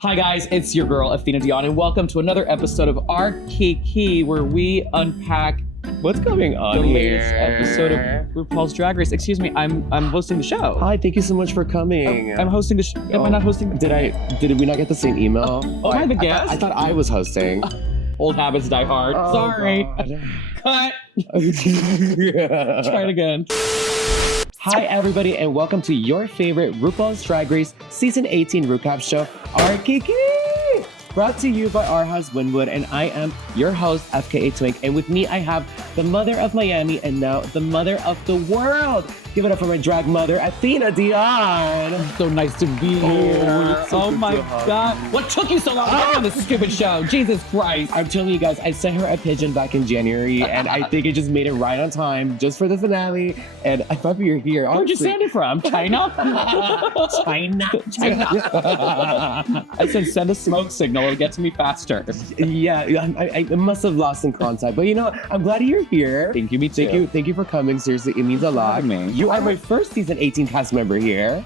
Hi guys, it's your girl Athena Dion, and welcome to another episode of our Kiki, where we unpack what's going on the here. latest episode of RuPaul's Drag Race. Excuse me, I'm hosting the show. Hi, thank you so much for coming. I'm hosting the show. Am I not hosting? Did we not get the same email? Am I the guest? I thought I was hosting. Old habits die hard. Oh, Sorry. God. Cut. Try it again. Hi everybody, and welcome to your favorite RuPaul's Drag Race Season 18 recap show, our Kiki! Brought to you by R House Wynwood, and I am your host, FKA Twink, and with me I have the mother of Miami and now the mother of the world. Give it up for my drag mother, Athena Dion. So nice to be here. So My God. What took you so long to get on this stupid show? Jesus Christ. I'm telling you guys, I sent her a pigeon back in January, and I think it just made it right on time, just for the finale. And I thought you were here. Where'd you send it from? China? China. I said send a smoke signal. It'll get to me faster. Yeah, I must have lost in contact. But you know, I'm glad you're here. Thank you, me too. Thank you for coming. Seriously, it means a lot. You are my first season 18 cast member here.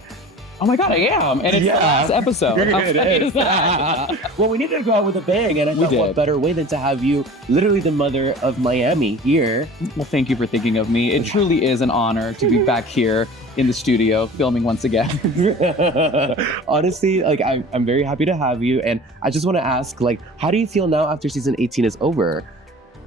Oh my God, I am. And it's the last episode. It is. Well, we needed to go out with a bang, and I thought what better way than to have you, literally the mother of Miami, here. Well, thank you for thinking of me. It truly is an honor to be back here in the studio filming once again. Honestly, like I'm very happy to have you, and I just want to ask, like, how do you feel now after season 18 is over?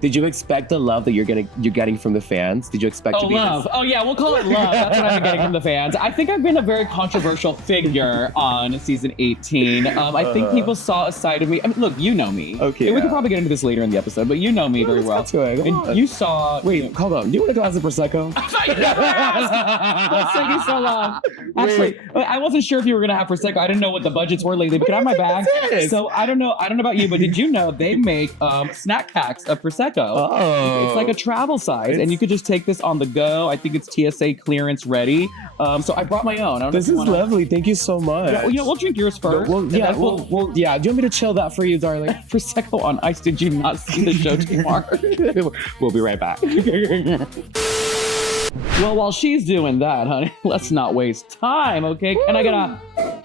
Did you expect the love that you're getting from the fans? Did you expect to be love? Oh yeah, we'll call it love. That's what I've been getting from the fans. I think I've been a very controversial figure on season 18. I think people saw a side of me. I mean, look, you know me. Okay. We can probably get into this later in the episode, but you know me very well. And you saw. Wait, hold on. Do you want a glass of prosecco? I never asked. What's taking so long? Actually, I wasn't sure if you were gonna have prosecco. I didn't know what the budgets were lately. But can I have my bag? So I don't know about you, but did you know they make snack packs of prosecco? Oh. It's like a travel size, and you could just take this on the go. I think it's TSA clearance ready. So I brought my own. This is lovely. Thank you so much. Yeah, well, you know, we'll drink yours first. Well, yeah. Do you want me to chill that for you, darling? Prosecco on ice. Did you not see the show tomorrow? We'll be right back. Well, while she's doing that, honey, let's not waste time, okay? And I got a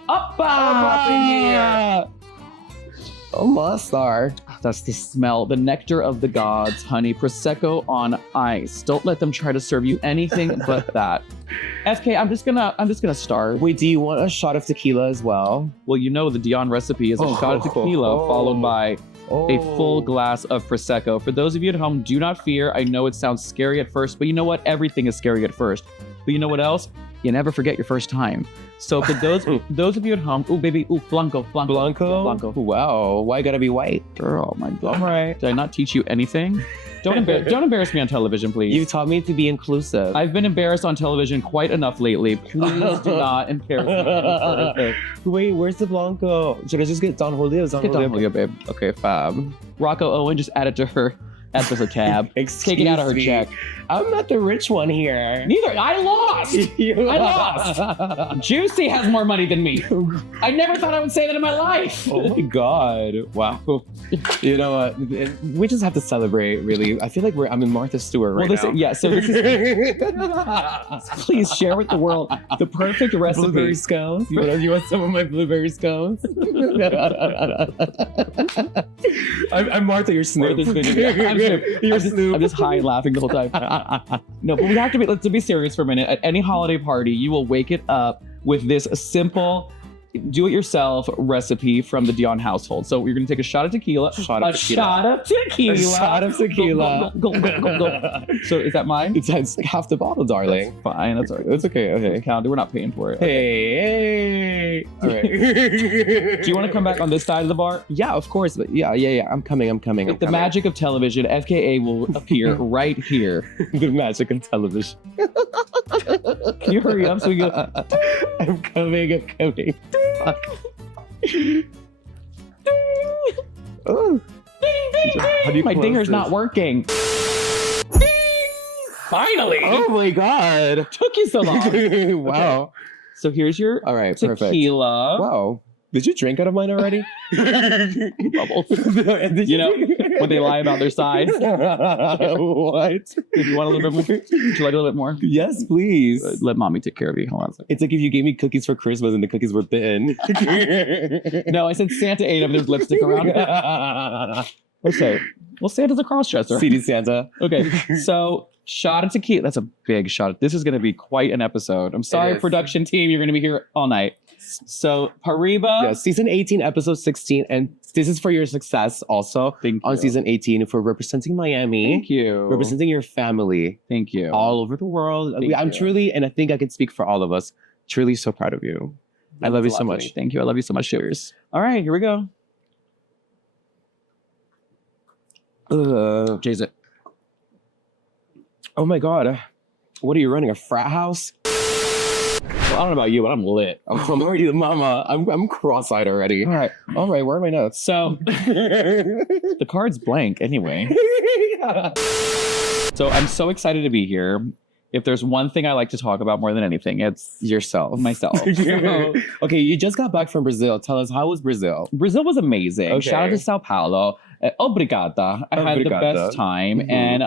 up in here. Oh, my star. That's the smell, the nectar of the gods, honey. Prosecco on ice. Don't let them try to serve you anything but that. FK, I'm just gonna start. Wait, do you want a shot of tequila as well? Well, you know the Dion recipe is a shot of tequila followed by a full glass of Prosecco. For those of you at home, do not fear. I know it sounds scary at first, but you know what? Everything is scary at first. But you know what else? You never forget your first time. So for those of you at home, Blanco. Wow, why gotta be white? Girl, my God. All right. Did I not teach you anything? Don't embarrass me on television, please. You taught me to be inclusive. I've been embarrassed on television quite enough lately. Please do not embarrass me. Wait, where's the Blanco? Should I just get Don Julio? Get Don Julio, babe. Okay, fab. Rocco Owen just added to her. That's just a tab. Taking out of her check. I'm not the rich one here. Neither. I lost. I lost. Juicy has more money than me. I never thought I would say that in my life. Oh my God. Wow. You know what? We just have to celebrate, really. I feel like I'm in Martha Stewart right now. Yeah, so this is... Please share with the world the perfect recipe. Blueberry scones? You want some of my blueberry scones? I'm Martha, you're Snoop. I'm just high and laughing the whole time. No, but we have to be serious for a minute. At any holiday party, you will wake it up with this simple do-it-yourself recipe from the Dion household. So we're going to take a shot of tequila. Shot of tequila. Go. So is that mine? It's half the bottle, darling. That's fine. That's all right. It's okay. Okay. Count it. We're not paying for it. Hey. All right. Do you want to come back on this side of the bar? Yeah, of course. But yeah. I'm coming. With the magic of television, FKA will appear right here. The magic of television. Can you hurry up so we go? I'm coming. Oh. My dinger's not working. Finally! Oh my God! Took you so long. Wow. So here's your all right, tequila. Perfect. Wow. Did you drink out of mine already? Bubbles. You know, when they lie about their size. What? If you want a little bit more, would you like a little bit more? Yes, please. Let mommy take care of you. Hold on a second. It's like if you gave me cookies for Christmas and the cookies were bitten. No, I said Santa ate them. There's lipstick around it. Okay. Well, Santa's a cross-dresser. CD Santa. Okay. So, shot of tequila. That's a big shot. This is going to be quite an episode. I'm sorry, production team. You're going to be here all night. So, Pariba. Yeah, season 18, episode 16. And this is for your success also. Thank you. On season 18 for representing Miami. Thank you. Representing your family. Thank you. All over the world. I'm truly, and I think I can speak for all of us, truly so proud of you. I love you so much. Thank you. I love you so much. Cheers. All right, here we go. Jays it. Oh my God. What are you running? A frat house? Well, I don't know about you, but I'm lit. I'm already the mama. I'm cross-eyed already. All right. Where are my notes? So, the card's blank anyway. So, I'm so excited to be here. If there's one thing I like to talk about more than anything, it's yourself. Myself. So, okay, you just got back from Brazil. Tell us, how was Brazil? Brazil was amazing. Okay. Shout out to Sao Paulo. Obrigada. I had the best time. Mm-hmm. And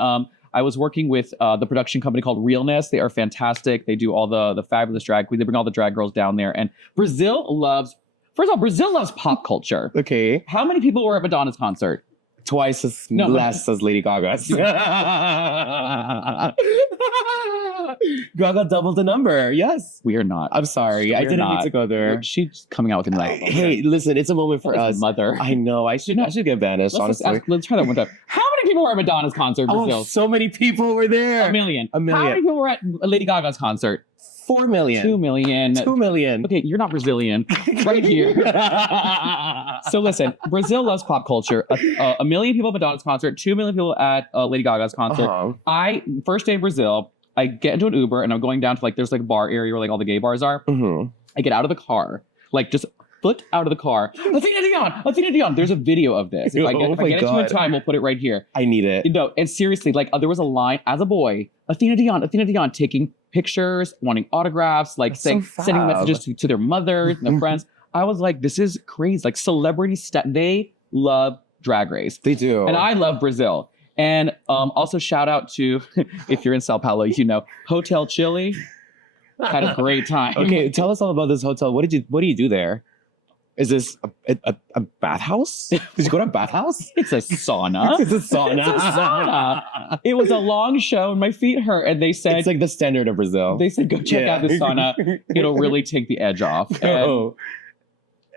I was working with the production company called Realness. They are fantastic. They do all the fabulous drag queens. They bring all the drag girls down there. And Brazil loves pop culture. Okay. How many people were at Madonna's concert? Twice as less as Lady Gaga's. Gaga doubled the number. Yes. We are not. I'm sorry. I didn't need to go there. She's coming out with a night. Hey, listen, it's a moment for us. Mother. I know. I should get banished, honestly. Let's try that one time. How many people were at Madonna's concert in Brazil? Oh, so many people were there. A million. A million. How many people were at Lady Gaga's concert? 4 million. 2 million. 2 million. Okay, you're not Brazilian. Right here. So listen, Brazil loves pop culture. A million people at Madonna's concert, 2 million people at Lady Gaga's concert. First day in Brazil, I get into an Uber and I'm going down to there's a bar area where all the gay bars are. Mm-hmm. I get out of the car, just foot out of the car. Athena Dion. There's a video of this. If I get it to in time, we'll put it right here. I need it. And seriously, there was a line as a boy, Athena Dion, taking pictures, wanting autographs, sending messages to their mothers and their friends. I was like, this is crazy. Celebrities, they love Drag Race. They do. And I love Brazil. And also shout out to, if you're in Sao Paulo, Hotel Chile. Had a great time. Okay, tell us all about this hotel. What do you do there? Is this a bathhouse? Did you go to a bathhouse? It's a sauna. It's a sauna. It's a sauna. It was a long show and my feet hurt. And they said... It's like the standard of Brazil. They said, go check out the sauna. It'll really take the edge off. And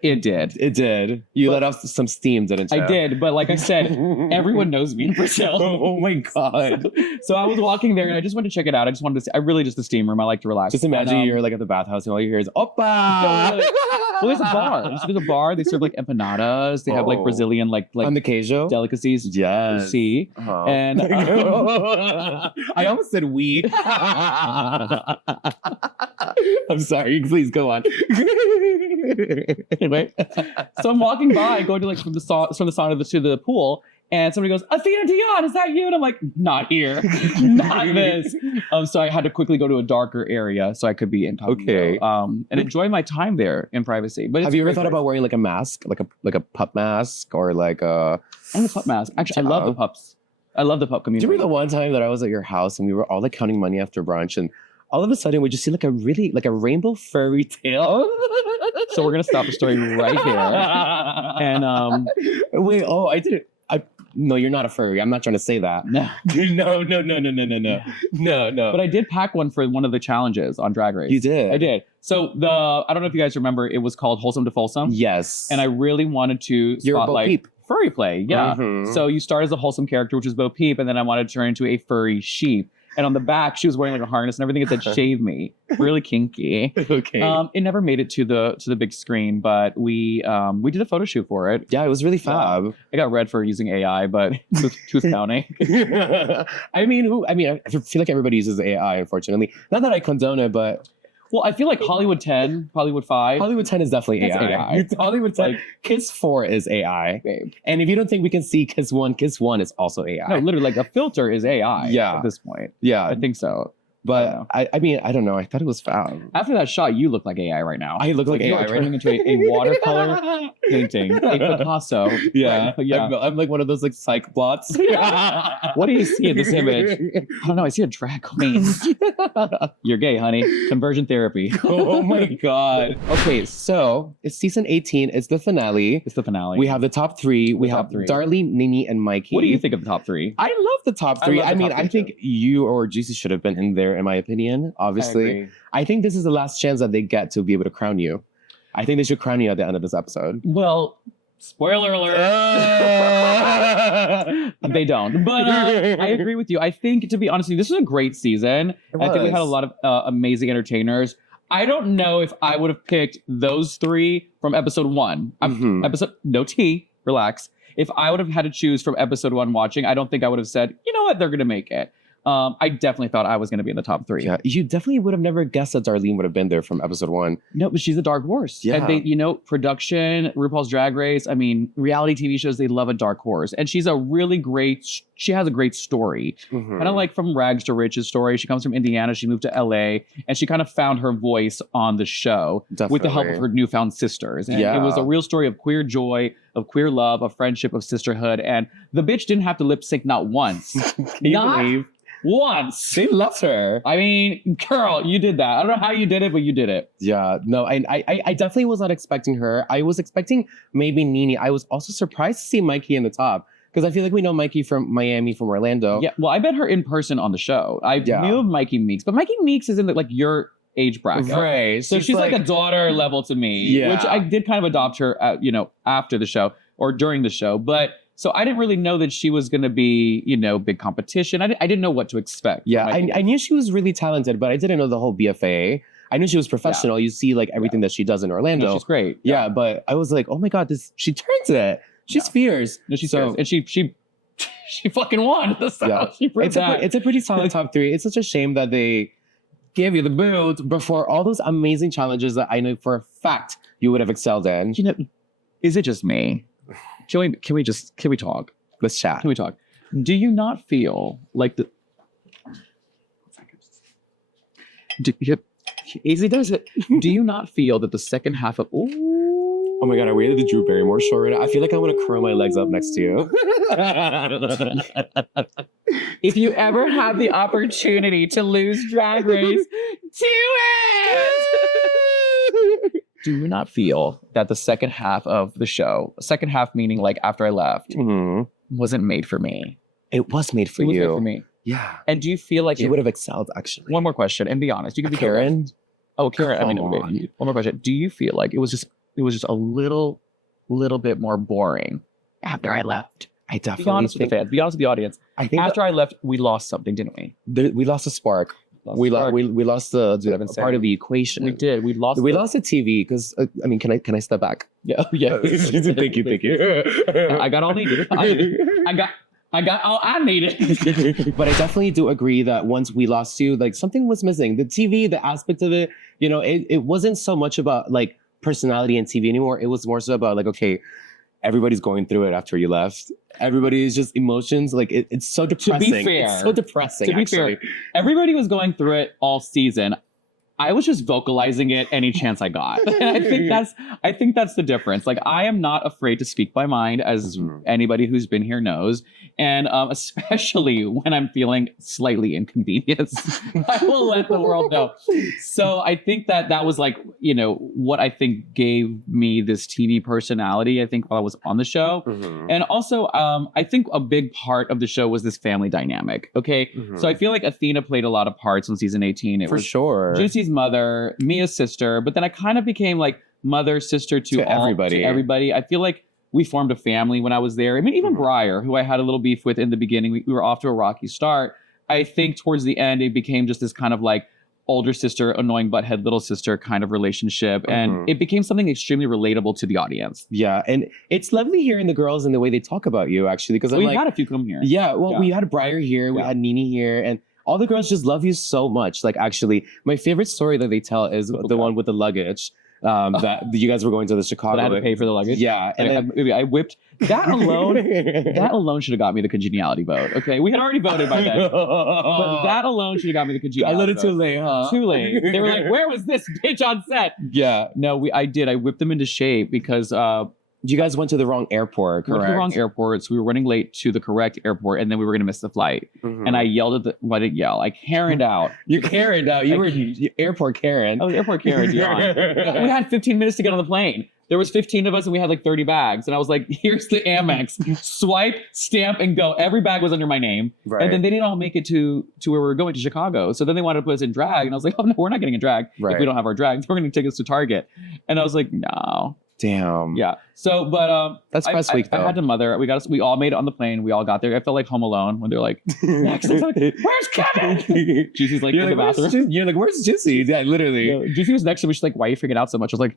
it did. It did. You let off some steam, didn't you? I did. But like I said, everyone knows me in Brazil. Oh my God. So I was walking there and I just wanted to check it out. I really just the steam room. I like to relax. Just imagine you're at the bathhouse and all you hear is, Oppa! No, really. Well, there's a bar. There's a bar. They serve empanadas. They have Brazilian on the queijo delicacies. Yes. See, and I almost said we. I'm sorry. Please go on. Anyway, so I'm walking by, going to from the sauna to the pool. And somebody goes, Athena Dion, is that you? And I'm like, not here, not this. So I had to quickly go to a darker area so I could be incognito, and enjoy my time there in privacy. But have you ever thought about wearing a mask, like a pup mask or I have a pup mask. Actually, I love the pups. I love the pup community. Do you remember the one time that I was at your house and we were all counting money after brunch and all of a sudden we just see a rainbow fairy tail? So we're gonna stop the story right here. And wait, I didn't. No, you're not a furry. I'm not trying to say that. No. No. But I did pack one for one of the challenges on Drag Race. You did? I did. So I don't know if you guys remember, it was called Wholesome to Folsome. Yes. And I really wanted to spotlight furry play. Yeah. Mm-hmm. So you start as a wholesome character, which is Bo Peep, and then I wanted to turn into a furry sheep. And on the back, she was wearing a harness and everything. It said "Shave Me." Really kinky. Okay. It never made it to the big screen, but we did a photo shoot for it. Yeah, it was really fab. I got red for using AI, but who's counting? I feel like everybody uses AI, unfortunately. Not that I condone it, but. Well, I feel like Hollywood 10, Hollywood 5. Hollywood 10 is definitely AI. It's Hollywood 10. Kiss 4 is AI. Babe. And if you don't think we can see Kiss 1 is also AI. No, literally, a filter is AI at this point. Yeah. I think so. But I mean, I don't know. I thought it was foul. After that shot, you look like AI right now. I look like AI, you're turning into a watercolor painting, a Picasso. Yeah, yeah. I'm like one of those like psych plots. What do you see in this image? I don't know. I see a drag queen. You're gay, honey. Conversion therapy. Oh my god. Okay, so it's season 18. It's the finale. It's the finale. We have the top three. We have Darlene, Nene, and Mikey. What do you think of the top three? I love the top three. I mean, I think you or Juicy should have been in there, in my opinion. Obviously, I think this is the last chance that they get to be able to crown you. I think they should crown you at the end of this episode. Well, spoiler alert. They don't. But I agree with you. I think, to be honest with you, this was a great season. I think we had a lot of amazing entertainers. I don't know if I would have picked those three from episode one. No tea, relax. If I would have had to choose from episode one watching, I don't think I would have said, you know what, they're going to make it. I definitely thought I was going to be in the top three. Yeah, you definitely would have never guessed that Darlene would have been there from episode one. No, but she's a dark horse. Yeah. And they, production, RuPaul's Drag Race, I mean, reality TV shows, they love a dark horse. And she's she has a great story. Kind of like from rags to riches story. She comes from Indiana. She moved to LA and she kind of found her voice on the show with the help of her newfound sisters. And it was a real story of queer joy, of queer love, of friendship, of sisterhood. And the bitch didn't have to lip sync not once. Can you believe? Once. They loved her. I mean, girl, you did that. I don't know how you did it, but you did it. Yeah, no, I definitely was not expecting her. I was expecting maybe Nene. I was also surprised to see Mikey in the top because I feel like we know Mikey from Miami, from Orlando. Yeah, well, I met her in person on the show. I knew of Mikey Meeks, but Mikey Meeks is in your age bracket. Right. So she's like a daughter level to me, which I did kind of adopt her, after the show or during the show. But so I didn't really know that she was going to be, big competition. I didn't know what to expect. Yeah, I knew she was really talented, but I didn't know the whole BFA. I knew she was professional. You see everything that she does in Orlando. No, she's great. Yeah, but I was like, oh my God, she turns it. She's fierce. No, she's fierce. And she fucking won. It's a pretty solid top three. It's such a shame that they gave you the boot before all those amazing challenges that I know for a fact you would have excelled in. Is it just me? Can we talk? Let's chat. Can we talk? Do you not feel like Easy does it. Do you not feel that the second half of oh my God, I waited the Drew Barrymore show right now. I feel like I want to curl my legs up next to you. If you ever have the opportunity to lose Drag Race, do it! Do you not feel that the second half of the show, second half meaning after I left, wasn't made for me? It was made for you. It was made for me. Yeah. And do you feel like you would have excelled, actually? One more question, and be honest. You can be Karen. Oh, Karen. One more question. Do you feel like it was just a little bit more boring after I left? I definitely be honest with the fans. Be honest with the audience. I think after I left, we lost something, didn't we? We lost a spark. We lost the part of the equation. We did. We lost the TV because can I step back? Yeah. Thank you. I got all needed. I got all I needed. But I definitely do agree that once we lost you, something was missing. The TV, the aspect of it, it wasn't so much about personality and TV anymore. It was more so about okay, everybody's going through it after you left. Everybody is just emotions. It's so depressing. To be fair, it's so depressing. To be fair, everybody was going through it all season. I was just vocalizing it any chance I got. I think that's the difference. I am not afraid to speak my mind, as anybody who's been here knows. And especially when I'm feeling slightly inconvenienced, I will let the world know. So I think that was what I think gave me this TV personality, I think, while I was on the show. And also, I think a big part of the show was this family dynamic. Okay. So I feel like Athena played a lot of parts on season 18. It For was sure. Juicy's mother, Mia's sister, but then I kind of became mother, sister to everybody. I feel like we formed a family when I was there. I mean, even Briar, who I had a little beef with in the beginning, we were off to a rocky start. I think towards the end, it became just this kind of older sister, annoying butthead little sister kind of relationship. And it became something extremely relatable to the audience. Yeah. And it's lovely hearing the girls and the way they talk about you, actually. Because we had a few come here. Yeah. Well, we had Briar here. We had Nene here. And all the girls just love you so much. Actually, my favorite story that they tell is the one with the luggage. that you guys were going to the Chicago. But I had to pay for the luggage. Yeah, and then maybe I whipped that alone. That alone should have got me the congeniality vote. Okay, we had already voted by then, but that alone should have got me the congeniality. I let it vote. too late, huh? Too late. They were like, "Where was this bitch on set?" Yeah. No, I did. I whipped them into shape because you guys went to the wrong airport, we went correct? to the wrong airport, so we were running late to the correct airport, and then we were going to miss the flight. Mhm. And I yelled at the. Well, I didn't yell. I Karen'd out. You Karen out. You were airport Karen. I was airport Karen Dion. We had 15 minutes to get on the plane. There was 15 of us and we had like 30 bags. And I was like, here's the Amex. Swipe, stamp, and go. Every bag was under my name. Right. And then they didn't all make it to where we were going, to Chicago. So then they wanted to put us in drag. And I was like, oh no, we're not getting in drag. Right. If we don't have our drag, we're going to take us to Target. And I was like, no. Damn. Yeah. So, but That's past week though. I had to mother. We all made it on the plane. We all got there. I felt like Home Alone when they're like, next. Like, where's Kevin? Juicy's like in the bathroom. You're like, where's Juicy? Yeah, literally. Yeah, Juicy was next to me. She's like, why are you freaking out so much? I was like,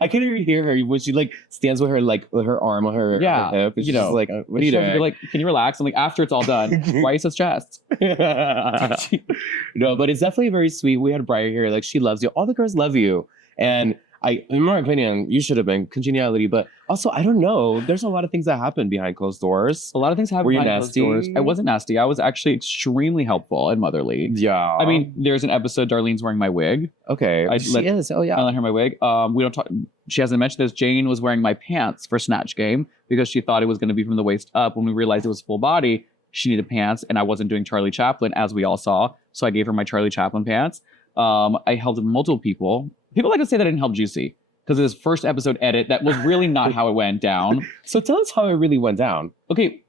I can't even hear her when she like stands with her arm on her, Yeah, her hip. And you she's know, just like, what are you You're doing? like, can you relax? I'm like, after it's all done, why are you so stressed? No, but it's definitely very sweet. We had Briar here. Like, she loves you. All the girls love you. And in my opinion, you should have been congeniality. But also, I don't know. There's a lot of things that happen behind closed doors. A lot of things happen Were you behind closed nasty? doors. I wasn't nasty. I was actually extremely helpful and motherly. Yeah. I mean, there's an episode Darlene's wearing my wig. okay. She is. Oh, I yeah. let her my wig. We don't talk. She hasn't mentioned this. Jane was wearing my pants for Snatch Game because she thought it was going to be from the waist up. When we realized it was full body, she needed pants, and I wasn't doing Charlie Chaplin, as we all saw. So I gave her my Charlie Chaplin pants. I helped multiple people. People like to say that I didn't help Juicy because of this first episode edit that was really not how it went down. So tell us how it really went down. Okay,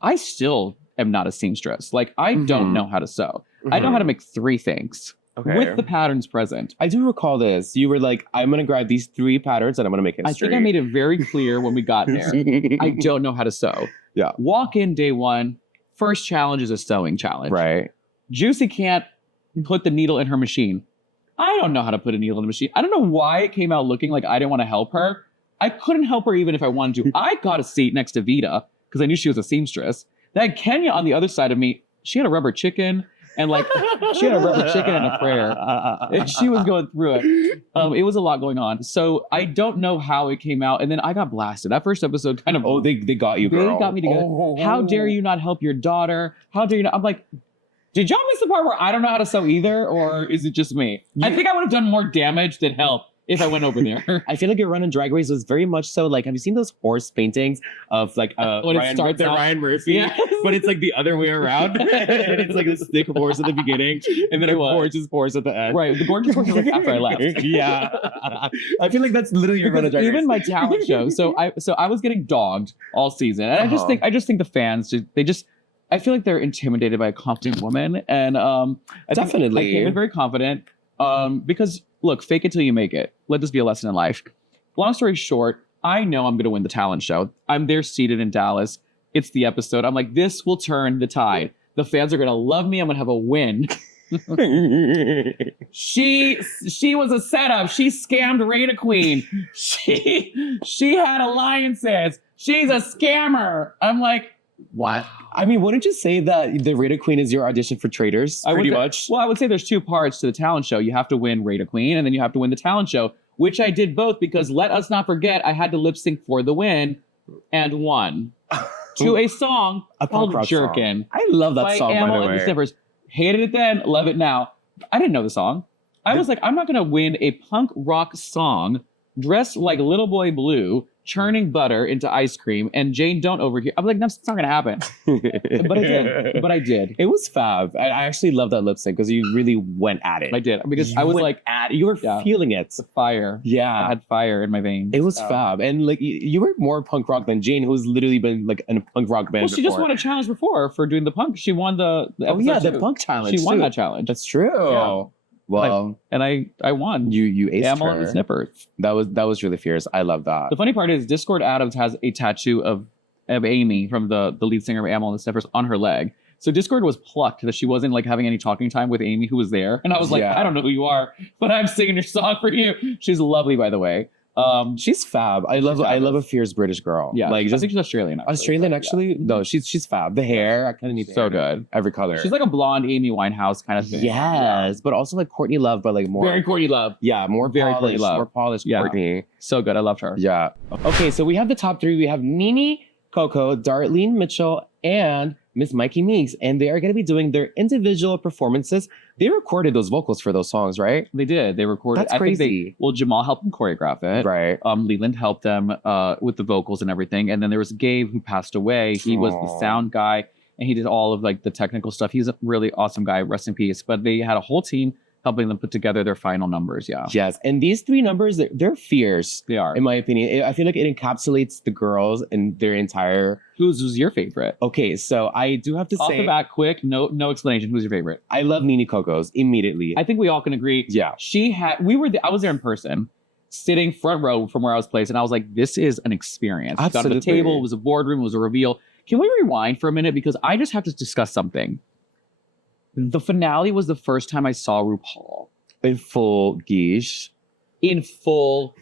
I still am not a seamstress. Like, I don't know how to sew. I know how to make 3 things with the patterns present. I do recall this. You were like, I'm going to grab these 3 patterns and I'm going to make history. I think I made it very clear when we got there. I don't know how to sew. Yeah. Walk in day 1. First challenge is a sewing challenge. Right. Juicy can't put the needle in her machine. I don't know how to put a needle in the machine. I don't know why it came out looking like I didn't want to help her. I couldn't help her even if I wanted to. I got a seat next to Vita because I knew she was a seamstress. Then Kenya on the other side of me, she had a rubber chicken and like she had a rubber chicken and a prayer. And she was going through it. It was a lot going on. So I don't know how it came out. And then I got blasted. That first episode kind of they got you, girl. They got me together. How dare you not help your daughter? How dare you not? I'm like, did y'all miss the part where I don't know how to sew either? Or is it just me? I think I would have done more damage than help if I went over there. I feel like your run in Drag Race was very much so like, have you seen those horse paintings of like when it starts out, Ryan Murphy? Yes. But it's like the other way around. And it's like this thick horse at the beginning and then a gorgeous horse at the end. Right, the gorgeous horse was like after I left. Yeah. I feel like that's literally your run in Drag Race. Even my talent show. So I was getting dogged all season. And I just think the fans, I feel like they're intimidated by a confident woman. And Definitely. I came in very confident because, look, fake it till you make it. Let this be a lesson in life. Long story short, I know I'm going to win the talent show. I'm there seated in Dallas. It's the episode. I'm like, this will turn the tide. The fans are going to love me. I'm going to have a win. She was a setup. She scammed Rada Queen. She had alliances. She's a scammer. I'm like, what? I mean, wouldn't you say that the Rada Queen is your audition for Traitors? Pretty much. Well, I would say there's 2 parts to the talent show. You have to win Rada Queen, and then you have to win the talent show, which I did both because let us not forget, I had to lip sync for the win and won to a song called Jerkin. I love that song, by Amel the and the way. Sniffers. Hated it then, love it now. I didn't know the song. I was like, I'm not going to win a punk rock song dressed like Little Boy Blue, churning butter into ice cream, and Jane don't overhear. I'm like, that's not gonna happen. But I did. It was fab. I actually love that lip sync because you really went at it. I did because I was like, you were feeling it. Fire. Yeah, I had fire in my veins. It was fab, and like you were more punk rock than Jane, who's literally been like in a punk rock band. Well, she just won a challenge before for doing the punk. She won the the punk challenge. She won too. that challenge. That's true. Yeah. Well, and I won. You aced Amel her. and the Snippers. That was really fierce. I love that. The funny part is Discord Adams has a tattoo of Amy from the lead singer of Amel and the Snippers on her leg. So Discord was plucked that she wasn't like having any talking time with Amy, who was there. And I was like, I don't know who you are, but I'm singing your song for you. She's lovely, by the way. She's fab. I love a fierce British girl. Yeah, like I think she's Australian. Actually. Australian, actually. Yeah. No, she's fab. The hair, I kind of need so good. Every color. She's like a blonde Amy Winehouse kind of thing. Yes, but also like Courtney Love, but like more very Courtney Love. Yeah, more very polished, Courtney Love. More polished. Yeah. Courtney. So good. I loved her. Yeah. Okay, so we have the top three. We have Nene Coco, Darlene Mitchell, and Miss Mikey Meeks, and they are going to be doing their individual performances. They recorded those vocals for those songs, right? They did. They recorded. That's crazy. Jamal helped them choreograph it. Right. Leland helped them with the vocals and everything. And then there was Gabe who passed away. He was the sound guy, and he did all of like the technical stuff. He's a really awesome guy. Rest in peace. But they had a whole team helping them put together their final numbers. Yeah. Yes. And these three numbers, they're fierce. They are. In my opinion. I feel like it encapsulates the girls and their entire... Who's your favorite? Okay, so I do have to say... Off the bat, quick, no explanation. Who's your favorite? I love Nene Coco's immediately. I think we all can agree. Yeah. I was there in person, sitting front row from where I was placed, and I was like, this is an experience. Absolutely. Got on the table, it was a boardroom, it was a reveal. Can we rewind for a minute? Because I just have to discuss something. The finale was the first time I saw RuPaul. In full guiche. In full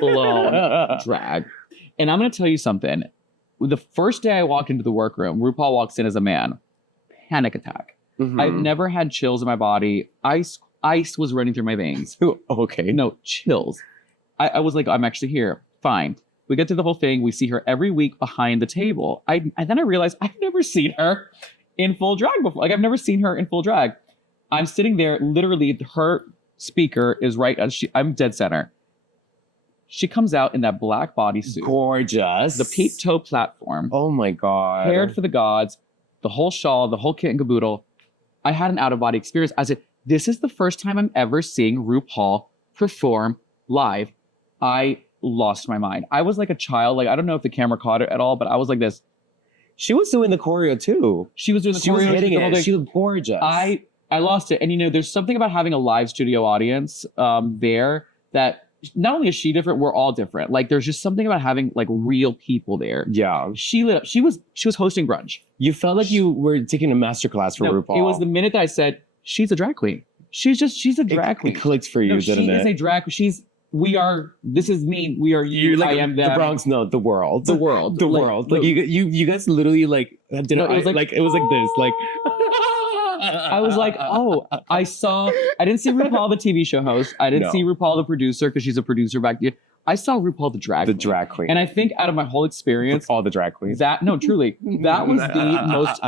blown drag. And I'm going to tell you something. The first day I walked into the workroom, RuPaul walks in as a man. Panic attack. Mm-hmm. I've never had chills in my body. Ice was running through my veins. Okay. No, chills. I was like, I'm actually here. Fine. We get to the whole thing. We see her every week behind the table. And then I realized I've never seen her in full drag before. Like, I've never seen her in full drag. I'm sitting there, literally, her speaker is right as I'm dead center. She comes out in that black bodysuit. Gorgeous. The peep toe platform. Oh my God. Haired for the gods. The whole shawl, the whole kit and caboodle. I had an out-of-body experience. I said, this is the first time I'm ever seeing RuPaul perform live. I lost my mind. I was like a child. Like, I don't know if the camera caught it at all, but I was like this. She was doing the choreo too. She was doing the choreo. She was hitting it. She was gorgeous. I lost it. And, there's something about having a live studio audience there that not only is she different, we're all different. Like, there's just something about having, like, real people there. Yeah. She lit up. She was hosting brunch. You felt like you were taking a masterclass for RuPaul. It was the minute that I said, she's a drag queen. She's a drag queen. It clicked for you, didn't it? She is a drag queen. This is me. We are you. Like, I am them. The Bronx, no, the world. The world. The world. Like, you guys literally, like, did it was like it was like this. Like... I was like, oh, I didn't see RuPaul, the TV show host. I didn't see RuPaul, the producer, because she's a producer back then. I saw RuPaul, the drag queen. And I think out of my whole experience, all the drag queens. Truly, that was the most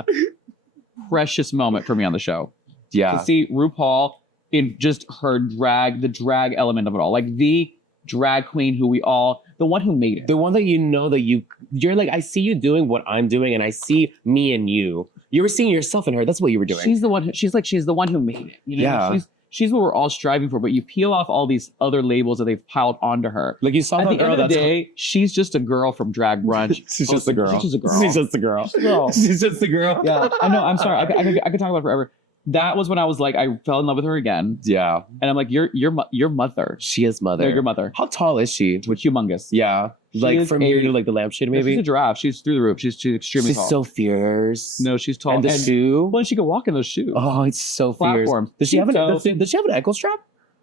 precious moment for me on the show. Yeah. To see RuPaul in just her drag, the drag element of it all. Like, the drag queen the one who made it. The one that you're like, I see you doing what I'm doing, and I see me and you. You were seeing yourself in her. That's what you were doing. She's the one. She's the one who made it. Yeah. She's what we're all striving for. But you peel off all these other labels that they've piled onto her. Like, you saw at that the girl. End of the day, she's just a girl from Drag Brunch. She's just a girl. She's just a girl. She's just a girl. She's just a girl. Yeah. I know. I'm sorry. I could talk about it forever. That was when I was like, I fell in love with her again. Yeah. And I'm like, your mother. She is mother. No, your mother. How tall is she? Humongous. Yeah. Like, from here to like the lampshade, maybe? She's a giraffe. She's through the roof. She's extremely tall. She's so fierce. No, she's tall. And the shoe? Well, she could walk in those shoes. Oh, it's so Platform. fierce. Does she have an ankle strap?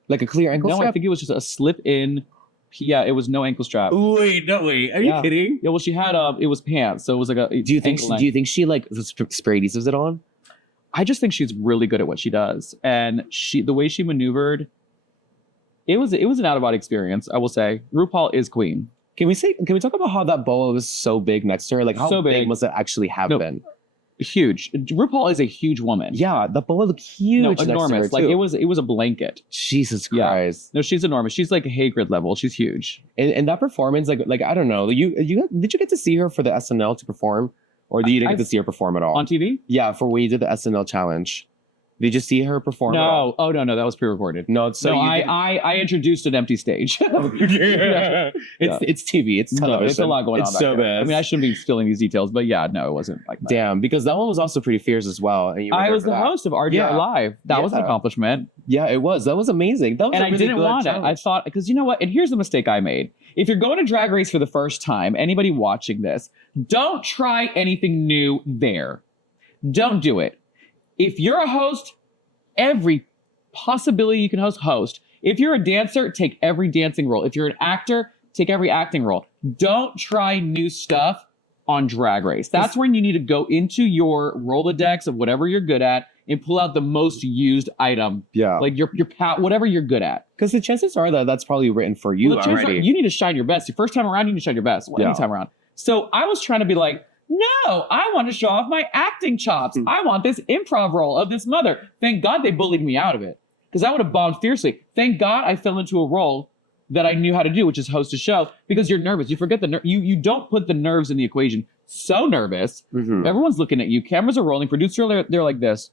Like a clear ankle strap? No, I think it was just a slip-in. Yeah, it was no ankle strap. Wait. Are you kidding? Yeah, well, she had it was pants, so it was like a. Do you think she like spray adhesives it on? I just think she's really good at what she does, and the way she maneuvered, it was an out of body experience. I will say, RuPaul is queen. Can we talk about how that boa was so big next to her? Like, how so big must it actually have been? Huge. RuPaul is a huge woman. Yeah, the boa looked huge. Enormous. Like, it was a blanket. Jesus Christ. Yeah. No, she's enormous. She's like a Hagrid level. She's huge. And that performance, like I don't know. Did you get to see her for the SNL to perform? Or you didn't get to see her perform at all? On TV? Yeah, for when you did the SNL challenge. Did you see her perform at all? Oh, no, that was pre-recorded. No, so I introduced an empty stage. Yeah. It's TV, it's television. No, it's a lot going on. It's so bad. I mean, I shouldn't be spilling these details, but yeah, no, it wasn't like that. Damn, because that one was also pretty fierce as well. And I was the host of RDR Live. That was an accomplishment. Yeah, it was. That was amazing. That was I didn't want it. I thought, because you know what? And here's the mistake I made. If you're going to Drag Race for the first time, anybody watching this, don't try anything new there. Don't do it. If you're a host, every possibility you can host. If you're a dancer, take every dancing role. If you're an actor, take every acting role. Don't try new stuff on Drag Race. That's when you need to go into your Rolodex of whatever you're good at and pull out the most used item. Yeah. Like your whatever you're good at. Because the chances are that that's probably written for you already. You need to shine your best. Your first time around, you need to shine your best. Any time around. So I was trying to be like, no, I want to show off my acting chops. I want this improv role of this mother. Thank God they bullied me out of it. Because I would have bombed fiercely. Thank God I fell into a role that I knew how to do, which is host a show, because you're nervous. You forget you don't put the nerves in the equation. So nervous. Everyone's looking at you. Cameras are rolling. Producer, they're like this.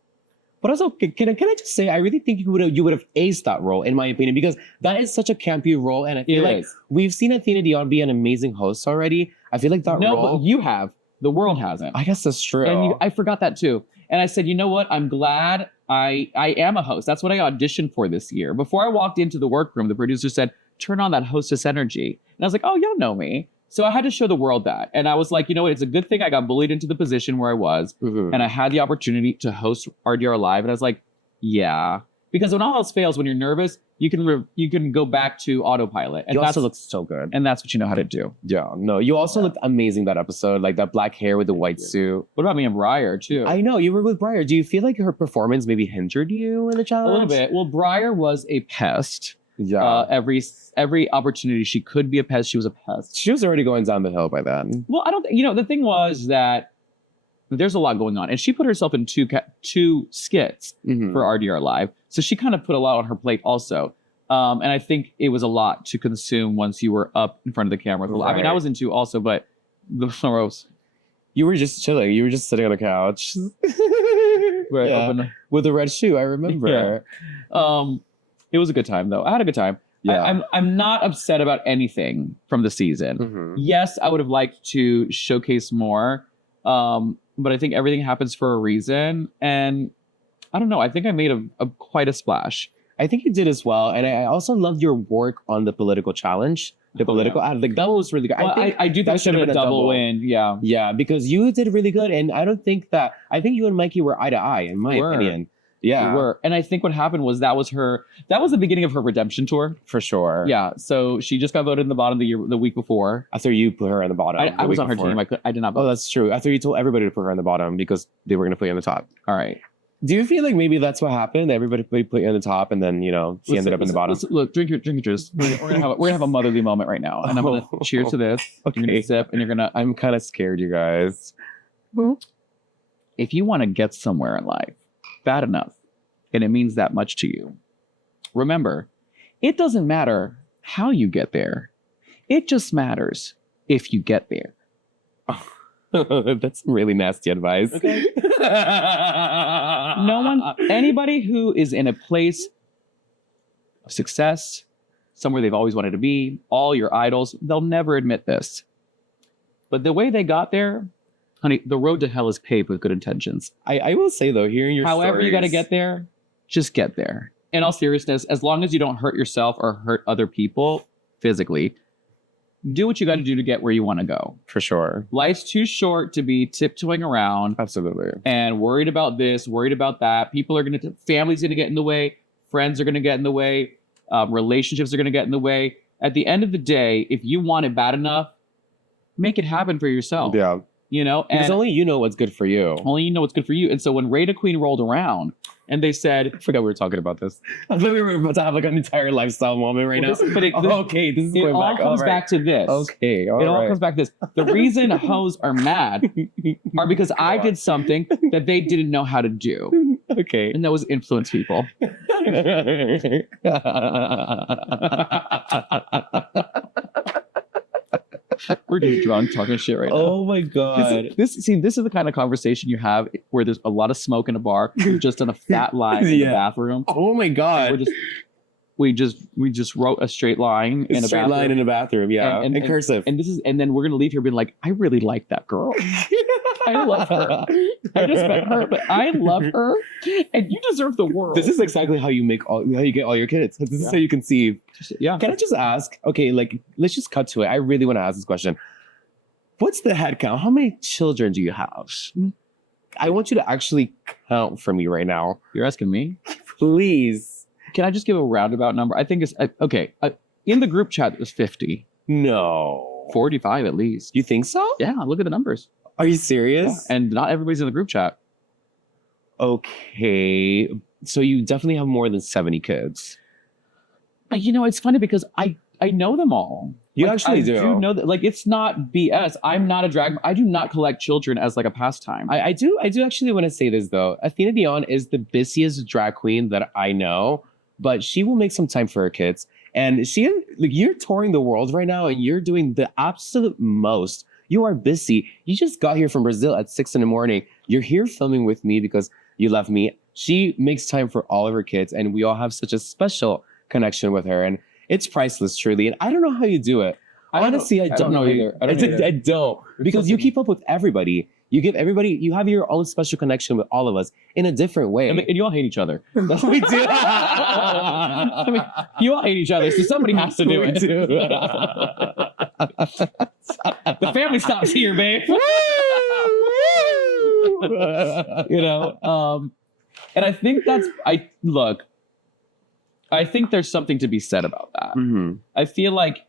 But also, can I just say, I really think you would have aced that role, in my opinion, because that is such a campy role. And I feel like we've seen Athena Dion be an amazing host already. I feel like that role... No, but you have. The world hasn't. I guess that's true. And I forgot that too. And I said, you know what? I'm glad I am a host. That's what I auditioned for this year. Before I walked into the workroom, the producer said, turn on that hostess energy. And I was like, oh, y'all know me. So I had to show the world that. And I was like, you know what? It's a good thing I got bullied into the position where I was. And I had the opportunity to host RDR Live. And I was like, yeah. Because when all else fails, when you're nervous, you can go back to autopilot. And you also look so good. And that's what you know how to do. Yeah, no, you also looked amazing that episode. Like that black hair with the white suit. What about me and Briar too? I know, you were with Briar. Do you feel like her performance maybe hindered you in the challenge? A little bit. Well, Briar was a pest. Yeah. Every opportunity she could be a pest, she was a pest. She was already going down the hill by then. Well, I don't. The thing was that there's a lot going on, and she put herself in two skits for RDR Live, so she kind of put a lot on her plate also. And I think it was a lot to consume once you were up in front of the camera. Right. I mean, I was in two also, but the Soros. You were just chilling. You were just sitting on the couch. Right, with the red shoe, I remember. Yeah. It was a good time, though. I had a good time. Yeah. I'm not upset about anything from the season. Yes, I would have liked to showcase more, but I think everything happens for a reason. And I don't know. I think I made quite a splash. I think you did as well. And I also loved your work on the political challenge. The political ad. Like, that was really good. Well, I do think that should have been a double win. Yeah. Yeah, because you did really good. And I think you and Mikey were eye to eye, in my opinion. Yeah. We were. And I think what happened was that was the beginning of her redemption tour. For sure. Yeah. So she just got voted in the bottom the week before. After you put her in the bottom. I was on her team. I did not vote. Oh, that's true. After you told everybody to put her in the bottom because they were going to put you on the top. All right. Do you feel like maybe that's what happened? Everybody put you on the top, and then she ended up in the bottom. Look, drink your juice. We're gonna have a motherly moment right now, and I'm gonna cheers to this. Okay. You're gonna sip, and you're gonna. I'm kind of scared, you guys. Well, if you want to get somewhere in life, bad enough, and it means that much to you, remember, it doesn't matter how you get there. It just matters if you get there. That's really nasty advice. Okay. Anybody who is in a place of success, somewhere they've always wanted to be, all your idols, they'll never admit this. But the way they got there, honey, the road to hell is paved with good intentions. I will say though, hearing your however stories, you got to get there, just get there. In all seriousness, as long as you don't hurt yourself or hurt other people physically, do what you got to do to get where you want to go. For sure. Life's too short to be tiptoeing around. Absolutely. And worried about this, worried about that. Family's going to get in the way. Friends are going to get in the way. Relationships are going to get in the way. At the end of the day, if you want it bad enough, make it happen for yourself. Yeah. Because only you know what's good for you. Only you know what's good for you. And so when Rada Queen rolled around and they said, I forgot we were talking about this. I thought we were about to have like an entire lifestyle moment right now. This is going back. It all comes back to this. Okay, all comes back to this. The reason hoes are mad are because I did something that they didn't know how to do. Okay. And that was influence people. We're just drunk talking shit right now. Oh my god! This is the kind of conversation you have where there's a lot of smoke in a bar. We've just done a fat lie in the bathroom. Oh my god! We just wrote a straight line in a straight line in a bathroom. Yeah, and cursive. And then we're gonna leave here being like, I really like that girl. I love her. I just met her, but I love her, and you deserve the world. This is exactly how you get all your kids. This is how you conceive. Yeah. Can I just ask? Okay, like let's just cut to it. I really want to ask this question. What's the head count? How many children do you have? I want you to actually count for me right now. You're asking me? Please. Can I just give a roundabout number? I think it's okay. In the group chat, it was 50. No. 45 at least. You think so? Yeah, look at the numbers. Are you serious? And not everybody's in the group chat. Okay. So you definitely have more than 70 kids. You know, it's funny because I know them all. You Like, actually I do. know that, like, it's not BS. I'm not a drag. I do not collect children as like a pastime. I do actually want to say this though. Athena Dion is the busiest drag queen that I know, but she will make some time for her kids. And you're touring the world right now and you're doing the absolute most. You are busy. You just got here from Brazil at 6 a.m. You're here filming with me because you love me. She makes time for all of her kids and we all have such a special connection with her. And it's priceless, truly. And I don't know how you do it. Honestly, I don't know either. I don't. Because you keep up with everybody. You have your own special connection with all of us in a different way. And you all hate each other. We do. I mean, you all hate each other, so somebody has to do it. The family stops here, babe. You know, and I think I think there's something to be said about that. Mm-hmm. I feel like,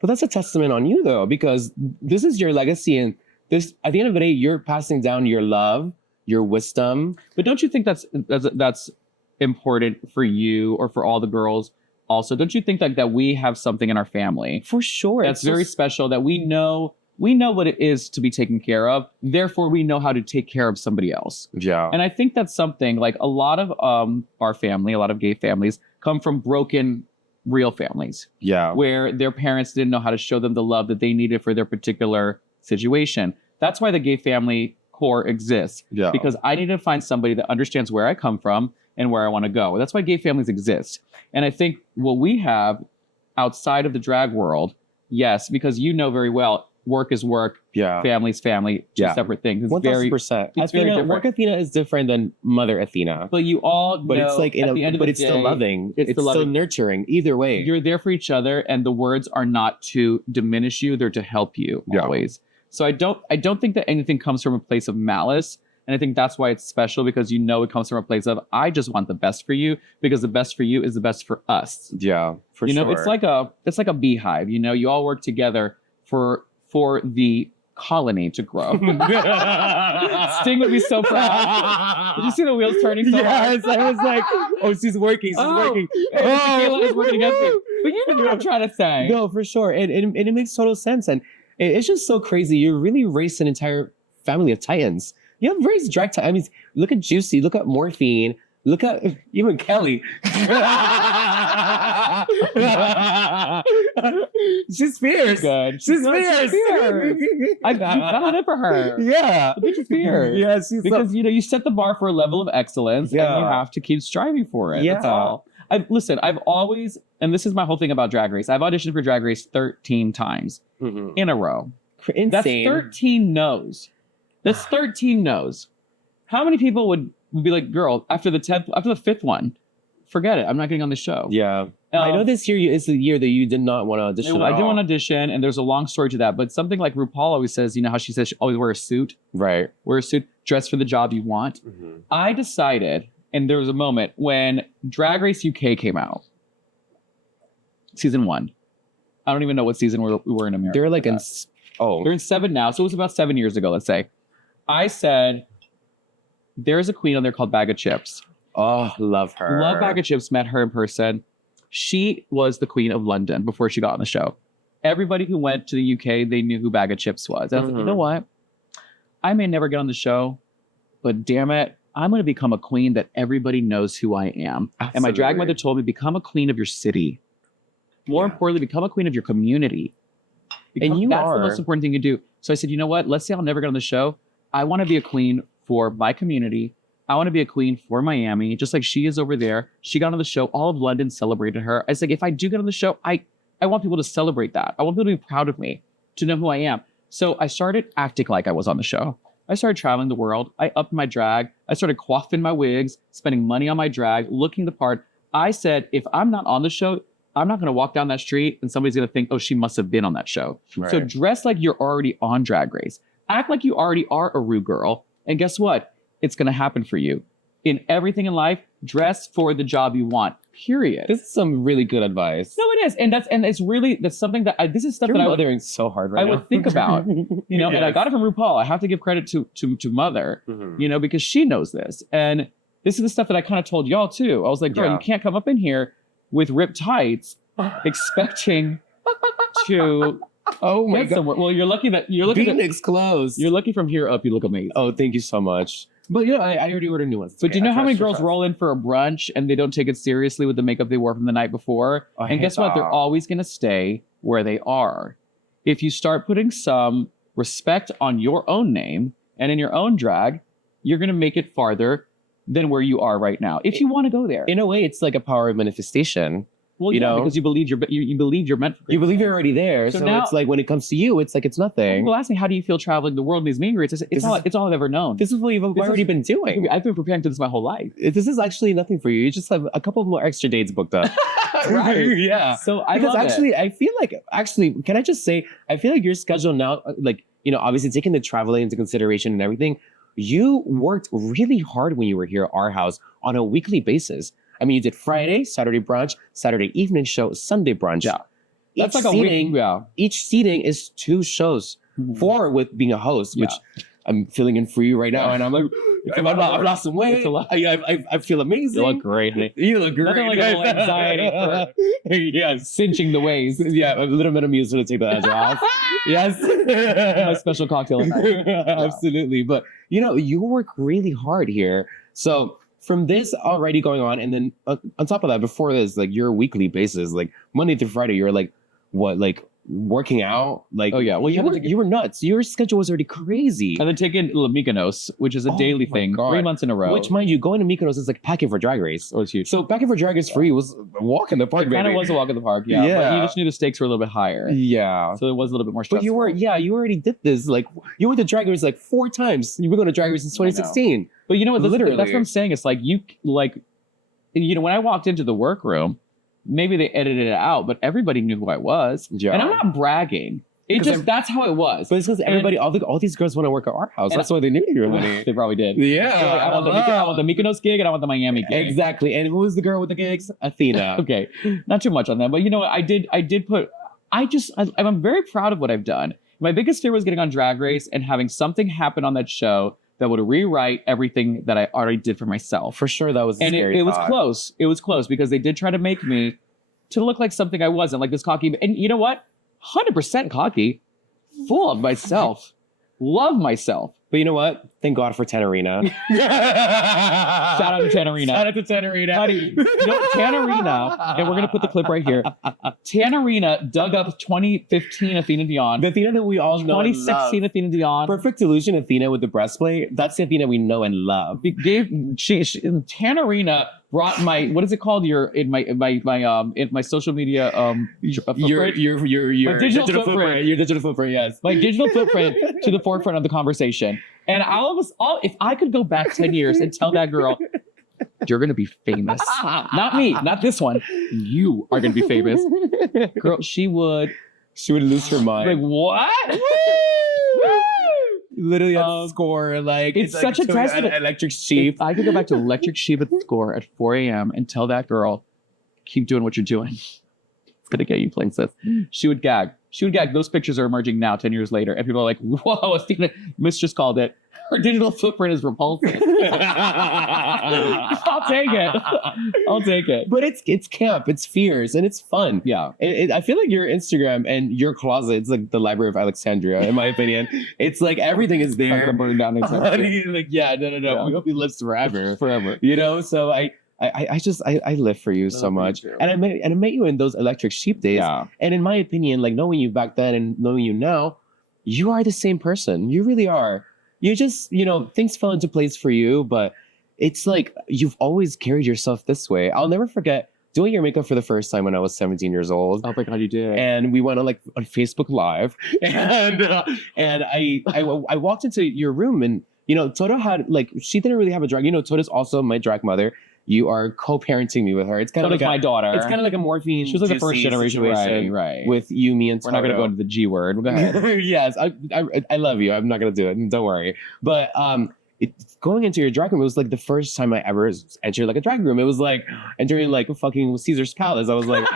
but that's a testament on you though, because this is your legacy, and this at the end of the day, you're passing down your love, your wisdom. but don't you think that's important for you or for all the girls? Also, don't you think that we have something in our family For sure. that's very special, that we know what it is to be taken care of, therefore we know how to take care of somebody else. Yeah. And I think that's something like a lot of our family, a lot of gay families come from broken real families Yeah. where their parents didn't know how to show them the love that they needed for their particular situation. That's why the gay family core exists. Yeah. Because I need to find somebody that understands where I come from and where I want to go. That's why gay families exist. And I think what we have outside of the drag world, yes, because you know very well, work is work, Yeah. family's family, two Yeah. separate things. It's 1000%. it's very Athena, different. work Athena is different than Mother Athena. but you all But know it's like at the end of but the it's still day, loving. it's It's still still loving. nurturing. Either way. You're there for each other, and the words are not to diminish you; they're to help you Yeah. always. So I don't think that anything comes from a place of malice, and I think that's why it's special, because you know it comes from a place of I just want the best for you, because the best for you is the best for us. Yeah, for You sure. know, it's like a beehive. You know, you all work together for the colony to grow. Sting would be so proud. Did you see the wheels turning so hard? Yes, I was like, oh, she's working. She's working. Tequila is working against me. But you know what I'm trying to say. No, for sure. And it makes total sense. And it's just so crazy. You really raised an entire family of titans. You have raised drag titans. I mean, look at Juicy. Look at Morphine. Look at even Kelly. She's fierce. Good. She's No, fierce. I got it for her. Yeah. The bitch is fierce. Yeah, she's Because you know you set the bar for a level of excellence, and Yeah. you have to keep striving for it. That's Yeah. all. I've always, and this is my whole thing about Drag Race. I've auditioned for Drag Race 13 times in a row. Insane. That's 13 no's. That's 13 no's. How many people would be like, girl, after the 5th one, forget it. I'm not getting on the show. Yeah. I know this year is the year that you did not want to audition. I didn't want to audition, and there's a long story to that. But something like RuPaul always says, you know how she says she always wear a suit? Right. Wear a suit, dress for the job you want. I decided, and there was a moment when Drag Race UK came out, season 1. I don't even know what season we were in America. They're like in... They're in 7 now, so it was about 7 years ago, let's say. I said, there's a queen on there called Bag of Chips. Oh, love her. Love Bag of Chips, met her in person. She was the queen of London before she got on the show. Everybody who went to the UK, they knew who Bag of Chips was. And I was like, you know what? I may never get on the show, but damn it, I'm going to become a queen that everybody knows who I am. Absolutely. And my drag mother told me, become a queen of your city. More importantly, become a queen of your community. And you that's are. the most important thing you do. So I said, you know what? Let's say I'll never get on the show. I want to be a queen for my community. I want to be a queen for Miami, just like she is over there. She got on the show. All of London celebrated her. I was like, if I do get on the show, I want people to celebrate that. I want people to be proud of me, to know who I am. So I started acting like I was on the show. I started traveling the world. I upped my drag. I started quaffing my wigs, spending money on my drag, looking the part. I said, if I'm not on the show, I'm not going to walk down that street and somebody's going to think, oh, she must have been on that show. Right. So dress like you're already on Drag Race. Act like you already are a Ru girl. And guess what? It's going to happen for you. in everything in life, dress for the job you want. Period. This is some really good advice. No, it is, and that's something that this is stuff You're that mothering so hard right now. I would think about, you know, and I got it from RuPaul. I have to give credit to Mother, you know, because she knows this, and this is the stuff that I kind of told y'all too. I was like, girl, you can't come up in here with ripped tights, expecting to. Oh my god! Somewhere. Well, you're lucky that you're looking at Phoenix clothes. You're lucky from here up. You look amazing. Oh, thank you so much. But you know, I already ordered new ones. But do you know how many girls roll in for a brunch and they don't take it seriously with the makeup they wore from the night before? And guess what? They're always going to stay where they are. If you start putting some respect on your own name and in your own drag, you're going to make it farther than where you are right now. If you want to go there. In a way, it's like a power of manifestation. Well, you know, because you believe you're meant for it. You believe you're already there. So now, it's like when it comes to you, it's like it's nothing. Well, ask me, how do you feel traveling the world in these meet and greets? It's all I've ever known. This is what you've already been doing. I've been preparing to this my whole life. This is actually nothing for you. You just have a couple more extra dates booked up. Right. Yeah. So I feel like can I just say, I feel like your schedule now, like, you know, obviously taking the traveling into consideration and everything, you worked really hard when you were here at our house on a weekly basis. I mean, you did Friday, Saturday brunch, Saturday evening show, Sunday brunch. Yeah. That's like a week. Yeah. Each seating is 2 shows. 4 with being a host, which I'm feeling in for you right now. And I'm like, I've lost some weight. I feel amazing. You look great. You look great. Nothing like a little anxiety for cinching the waist. Yeah, a little bit of music to take the edge off. Yes. A special cocktail. Absolutely. But, you know, you work really hard here. So from this already going on, and then on top of that, before this, like your weekly basis, like Monday through Friday, you're like, what, like working out? Like, oh yeah, well you were nuts. Your schedule was already crazy. And then taking Mykonos, which is a daily thing, God. 3 months in a row. Which, mind you, going to Mykonos is like packing for Drag Race. Oh, it's huge. So packing for Drag Race for you was a walk in the park. It kind of was a walk in the park, yeah. But you just knew the stakes were a little bit higher. Yeah. So it was a little bit more stressful. But you already did this. Like, you went to Drag Race like 4 times. You were going to Drag Race since 2016. But you know what? Literally, that's what I'm saying. It's like you know, when I walked into the workroom, maybe they edited it out, but everybody knew who I was. Yeah. And I'm not bragging. That's how it was. But it's because everybody, all these girls want to work at our house. That's why they knew you were money. They probably did. Yeah. So like, I want the Mykonos gig and I want the Miami gig. Exactly. And who was the girl with the gigs? Athena. Okay. Not too much on that. But you know what? I'm very proud of what I've done. My biggest fear was getting on Drag Race and having something happen on that show that would rewrite everything that I already did for myself. For sure, that was a scary it was close. It was close because they did try to make me to look like something I wasn't, like this cocky. And you know what? 100% cocky, full of myself, love myself. But you know what? Thank God for Tanarina. Shout out to Tanarina. Shout out to Tanarina. Honey, you know, Tanarina, and we're going to put the clip right here. Tanarina dug up 2015 Athena Dion. The Athena that we all know 2016 Athena Dion. Perfect illusion Athena with the breastplate. That's the Athena we know and love. Tanarina brought my, what is it called? In my social media your digital footprint. Your digital footprint, yes. My digital footprint to the forefront of the conversation. And if I could go back 10 years and tell that girl, you're going to be famous. Not me, not this one. You are going to be famous. Girl, she would lose her mind. Like, what? Literally at Score, like it's such a test. Electric Sheep. If I could go back to Electric Sheep at Score at 4 a.m. and tell that girl, keep doing what you're doing. It's gonna get you places. She would gag. Those pictures are emerging now, 10 years later, and people are like, "Whoa, Athena, Miss just called it. Her digital footprint is repulsive." I'll take it. But it's camp, it's fierce, and it's fun. Yeah. I feel like your Instagram and your closet, it's like the Library of Alexandria, in my opinion. It's like everything is there. Burn down like, no. Yeah. We hope he lives forever. You know, so I live for you so much. And I met you in those Electric Sheep days. Yeah. And in my opinion, like knowing you back then and knowing you now, you are the same person. You really are. You just, you know, things fell into place for you, but it's like you've always carried yourself this way. I'll never forget doing your makeup for the first time when I was 17 years old. Oh my God, you did. And we went on Facebook Live, and I walked into your room, and you know, Toto had she didn't really have a drag. You know, Toto's also my drag mother. You are co-parenting me with her. It's kind of like my daughter. It's kind of like a morphine. She was like the first generation, right? With you, me, and Toto. We're not going to go into the G word. Go ahead. Yes, I love you. I'm not going to do it. Don't worry. But going into your drag room, it was like the first time I ever entered like a drag room. It was like entering like a fucking Caesar's Palace. I was like,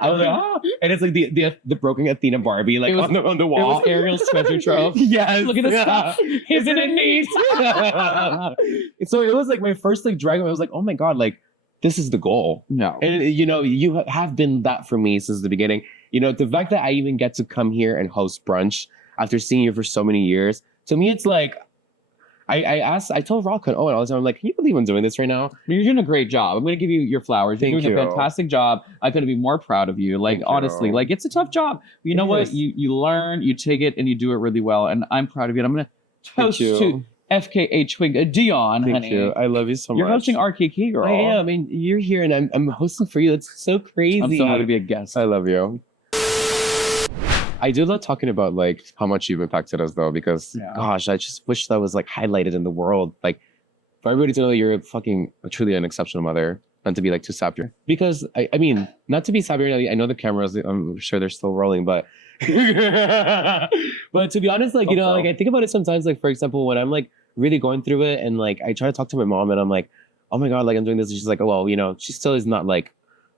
oh. And it's like the broken Athena Barbie like on the wall. It was Ariel's treasure trove. Yes. Look at this stuff. Isn't it neat? So it was like my first like drag room. I was like, oh my God, like this is the goal. No. And you know, you have been that for me since the beginning. You know, the fact that I even get to come here and host brunch after seeing you for so many years, to me, it's like, I told Rock and Owen all the time, I'm like, can you believe I'm doing this right now? You're doing a great job. I'm going to give you your flowers. You're Thank doing you. a fantastic job. I couldn't be more proud of you. Like, Thank honestly, you. like, it's a tough job. You know what? You learn, you take it, and you do it really well. And I'm proud of you. And I'm going to toast to FKA Dion, Thank honey. you. I love you so much. You're hosting RKK, girl. I am. I mean, you're here and I'm hosting for you. It's so crazy. I'm so happy to be a guest. I love you. I do love talking about like how much you've impacted us though, because gosh, I just wish that was like highlighted in the world. Like for everybody to know that you're truly an exceptional mother and to be like too sappy. Because I mean, not to be sappy, I know the cameras, I'm sure they're still rolling, but but to be honest, like, you know, like I think about it sometimes, like for example, when I'm like really going through it and like I try to talk to my mom and I'm like, oh my God, like I'm doing this. And she's like, oh, well, you know, she still is not like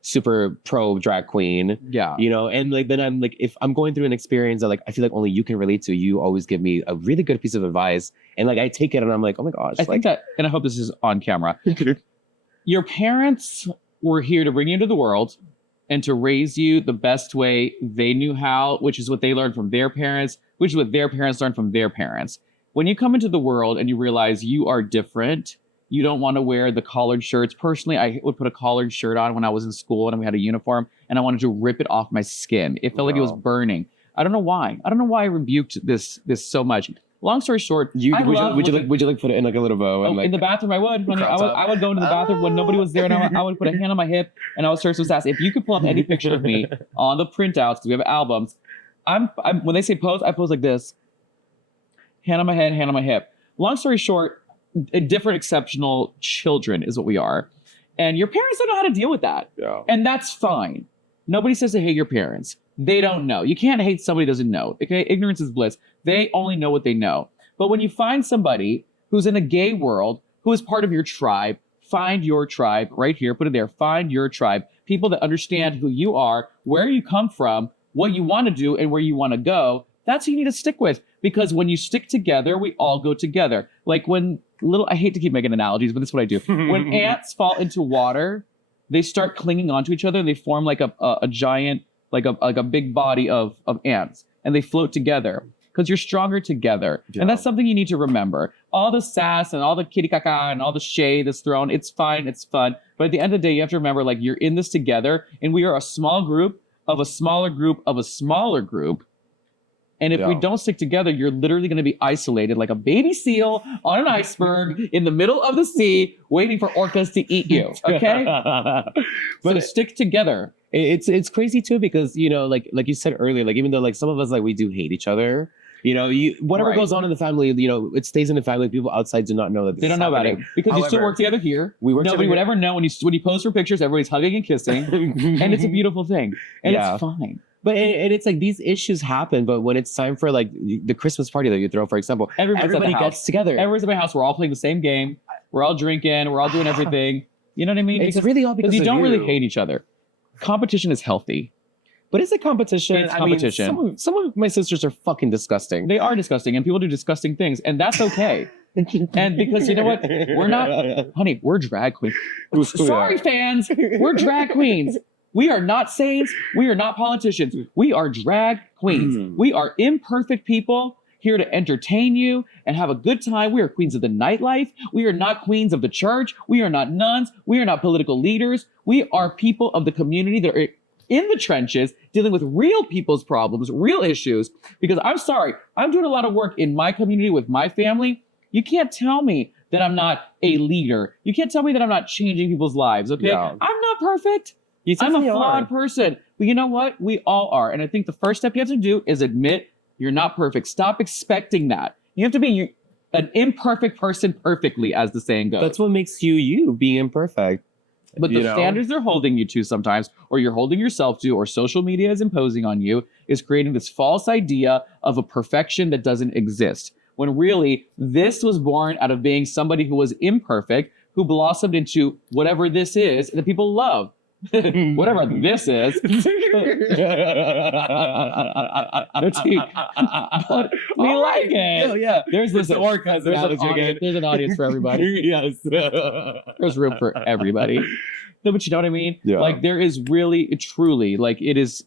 super pro drag queen, you know, and like then I'm like, if I'm going through an experience that like I feel like only you can relate to, you always give me a really good piece of advice, and like I take it and I'm like, oh my gosh, I think that, and I hope this is on camera. Your parents were here to bring you into the world and to raise you the best way they knew how, which is what they learned from their parents, which is what their parents learned from their parents. When you come into the world and you realize you are different, you don't want to wear the collared shirts. Personally, I would put a collared shirt on when I was in school and we had a uniform, and I wanted to rip it off my skin. It felt like it was burning. I don't know why. I don't know why I rebuked this so much. Long story short, would you like put it in like a little bow? And like, in the bathroom, I would. Honey, I would go into the bathroom when nobody was there, and I would put a hand on my hip, and I would search some sass. If you could pull up any picture of me on the printouts, because we have albums, I'm when they say pose, I pose like this. Hand on my head, hand on my hip. Long story short, different exceptional children is what we are. And your parents don't know how to deal with that. Yeah. And that's fine. Nobody says to hate your parents. They don't know. You can't hate somebody who doesn't know. Okay? Ignorance is bliss. They only know what they know. But when you find somebody who's in a gay world, who is part of your tribe, find your tribe right here. Put it there. Find your tribe. People that understand who you are, where you come from, what you want to do, and where you want to go. That's who you need to stick with. Because when you stick together, we all go together. Like when I hate to keep making analogies, but this is what I do. When ants fall into water, they start clinging onto each other and they form like a giant, like a big body of ants, and they float together because you're stronger together. Yeah. And that's something you need to remember. All the sass and all the kitty caca and all the shade that's thrown, it's fine, it's fun. But at the end of the day, you have to remember, like, you're in this together, and we are a small group of a smaller group of a smaller group. And if we don't stick together, you're literally going to be isolated like a baby seal on an iceberg in the middle of the sea, waiting for orcas to eat you. Okay? But stick together. It's crazy too, because, you know, like you said earlier, like even though like some of us, like we do hate each other, you know, whatever goes on in the family, you know, it stays in the family. People outside do not know that they don't know about it, because you still work together here. Nobody would ever know when you post for pictures. Everybody's hugging and kissing, and it's a beautiful thing, and it's fine. But and it's like these issues happen, but when it's time for like the Christmas party that you throw, for example, everybody gets together. Everybody's at my house. We're all playing the same game. We're all drinking. We're all doing everything. You know what I mean? It's really all because you don't really hate each other. Competition is healthy. But it's a competition. It's competition. I mean, some of my sisters are fucking disgusting. They are disgusting, and people do disgusting things, and that's okay. And because you know what? We're not, honey, we're drag queens. Sorry, fans. We're drag queens. We are not saints. We are not politicians. We are drag queens. We are imperfect people here to entertain you and have a good time. We are queens of the nightlife. We are not queens of the church. We are not nuns. We are not political leaders. We are people of the community that are in the trenches dealing with real people's problems, real issues. Because I'm sorry, I'm doing a lot of work in my community with my family. You can't tell me that I'm not a leader. You can't tell me that I'm not changing people's lives, okay? Yeah. I'm not perfect. I'm a flawed person. But you know what? We all are. And I think the first step you have to do is admit you're not perfect. Stop expecting that. You have to be an imperfect person perfectly, as the saying goes. That's what makes you, being imperfect. But the standards they're holding you to sometimes, or you're holding yourself to, or social media is imposing on you, is creating this false idea of a perfection that doesn't exist. when really this was born out of being somebody who was imperfect, who blossomed into whatever this is that people love. Whatever this is. But we like it. Oh, yeah. There's There's an audience for everybody. Yes. There's room for everybody. No, but you know what I mean? Yeah. Like there is really, truly, like it's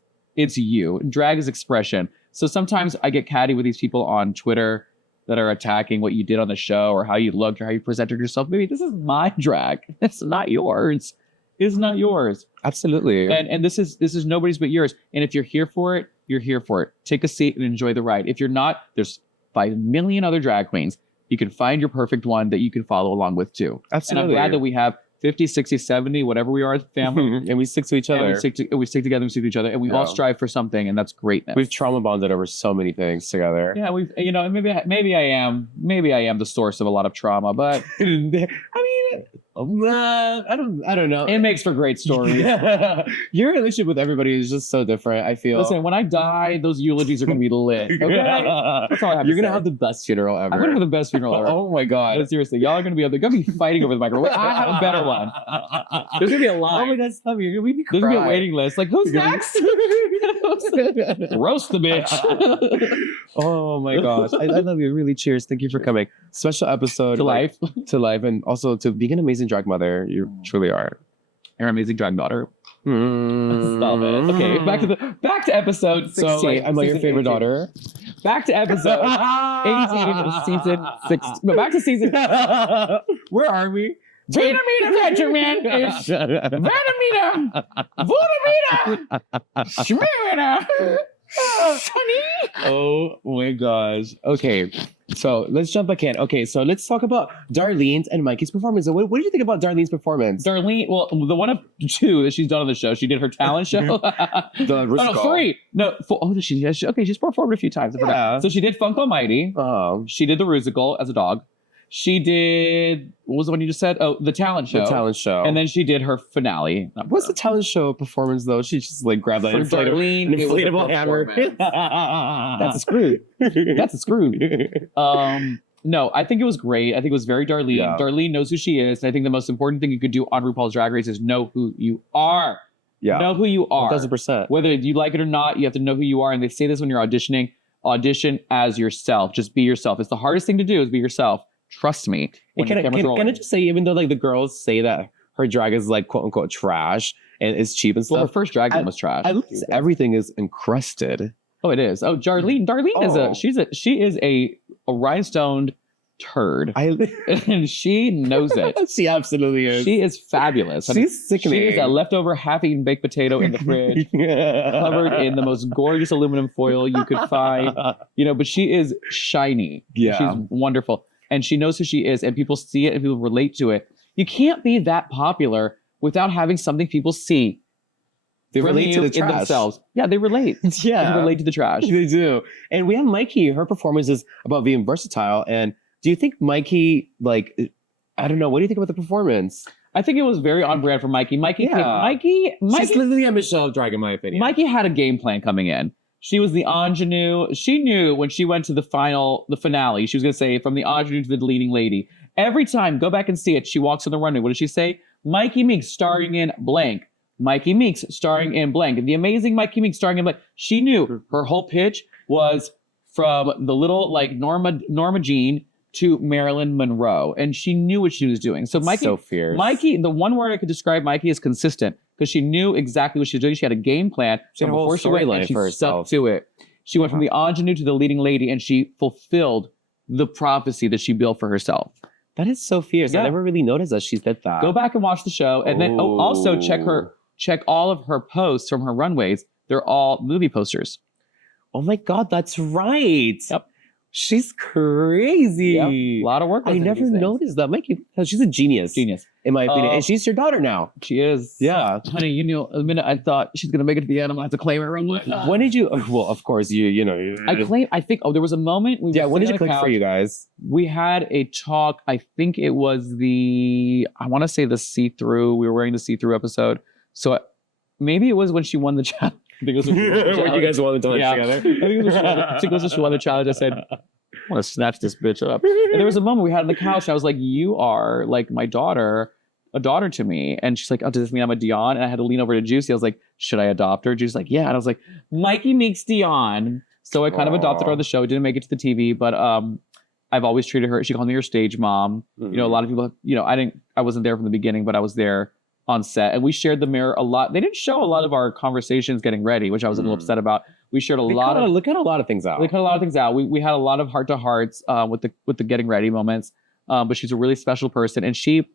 you. Drag is expression. So sometimes I get catty with these people on Twitter that are attacking what you did on the show or how you looked or how you presented yourself. Maybe this is my drag. It's not yours. It's not yours. Absolutely. And this is nobody's but yours. And if you're here for it, you're here for it. Take a seat and enjoy the ride. If you're not, there's 5 million other drag queens. You can find your perfect one that you can follow along with too. Absolutely. And I'm glad that we have 50, 60, 70, whatever we are as a family. And we stick to each other. We stick together, we stick to each other, and we all strive for something, and that's greatness. We've trauma bonded over so many things together. Yeah, we've, maybe I am the source of a lot of trauma, but I mean, I don't know. it makes for great stories. Your relationship with everybody is just so different, I feel. Listen, when I die, those eulogies are going to be lit. Okay? That's all I have You're to going to say. have the best funeral ever. I'm going to have the best funeral ever. Oh my God. But seriously, y'all are going to be fighting over the microphone. I have a better one. There's going to be a line. Oh my God, stop. You're going to be There's going to be a crying. waiting list. Like, who's next? Roast the bitch. Oh my gosh. I love you. Really, cheers. Thank you for coming. Special episode. To life. To life. And also to being an amazing drag mother. You truly are. You're an amazing drag daughter. Stop it. Okay, back to episode 16. So, I'm like your favorite 18. daughter. Back to episode 18 of season 6. No, back to season. Where are we? Vitamina, Benjamin. Vitamina. Schmina. Honey. Oh my gosh. Okay. So let's jump back in. Okay, so let's talk about Darlene's and Mikey's performance. So what did you think about Darlene's performance? Darlene, well, the one of 2 that she's done on the show. She did her talent show. The no, 3. No, 4. Oh, she's performed a few times. I forgot. So she did Funk Almighty. Oh. She did the Rusical as a dog. She did, what was the one you just said? Oh, the talent show. The talent show. And then she did her finale. What's the talent show performance though? She just like grabbed that inflatable hammer. That's a screw. That's a screw. No, I think it was great. I think it was very Darlene. Yeah. Darlene knows who she is. And I think the most important thing you could do on RuPaul's Drag Race is know who you are. Yeah. Know who you are. 1000%. Whether you like it or not, you have to know who you are. And they say this when you're auditioning. Audition as yourself. Just be yourself. It's the hardest thing to do is be yourself. Trust me. Can I just say, even though like the girls say that her drag is like quote unquote trash and it's cheap and stuff. Well, her first drag was trash. At least everything is encrusted. Oh, it is. Oh, Darlene she is a rhinestoned turd. And she knows it. She absolutely is. She is fabulous. She's sickening. She is a leftover half-eaten baked potato in the fridge, covered in the most gorgeous aluminum foil you could find. But she is shiny. Yeah. She's wonderful. And she knows who she is, and people see it and people relate to it. You can't be that popular without having something people see. They relate to the in trash. themselves. Yeah, they relate. Yeah. They relate to the trash. They do. And we have Mikey. Her performance is about being versatile. And do you think Mikey, like, I don't know, what do you think about the performance? I think it was very on brand for Mikey. Mikey, She's literally a Michelle drag, in my opinion. Mikey had a game plan coming in. She was the ingenue. She knew when she went to the finale, she was going to say, from the ingenue to the leading lady. Every time, go back and see it, she walks on the runway. What does she say? Mikey Meeks starring in blank. Mikey Meeks starring in blank. And the amazing Mikey Meeks starring in blank. She knew her whole pitch was from the little like Norma Jean to Marilyn Monroe. And she knew what she was doing. So Mikey, so fierce. Mikey, the one word I could describe Mikey is consistent, because she knew exactly what she was doing. She had a game plan. She had a whole storyline for herself. Stuck to it. She went from the ingenue to the leading lady, and she fulfilled the prophecy that she built for herself. That is so fierce. Yeah. I never really noticed that she did that. Go back and watch the show, and then also check all of her posts from her runways. They're all movie posters. Oh my God, that's right. Yep. She's crazy. Yep. A lot of work. I never noticed that. Mikey, she's a genius. Genius. In my opinion. And she's your daughter now. She is. Yeah. Honey, you knew the minute I thought she's going to make it to the end, I'm going to have to claim her runway. When did you, well, of course, I think, there was a moment. When did it click for you guys? We had a talk. I think it was I want to say the see-through. We were wearing the see-through episode. So maybe it was when she won the challenge. I think it was when you guys wanted to lunch together. I think it was when she won the challenge. I said, want to snatch this bitch up. And there was a moment we had on the couch. And I was like, you are like my daughter, a daughter to me. And she's like, oh, does this mean I'm a Dion? And I had to lean over to Juicy. I was like, should I adopt her? Juicy's like, yeah. And I was like, Mikey makes Dion. So I kind of adopted her on the show. Didn't make it to the TV, but I've always treated her. She called me her stage mom. You know, a lot of people, you know, I wasn't there from the beginning, but I was there on set, and we shared the mirror a lot. They didn't show a lot of our conversations getting ready, which I was a little upset about. We shared a lot of things out. They cut a lot of things out. We had a lot of heart to hearts with the getting ready moments. But she's a really special person, and she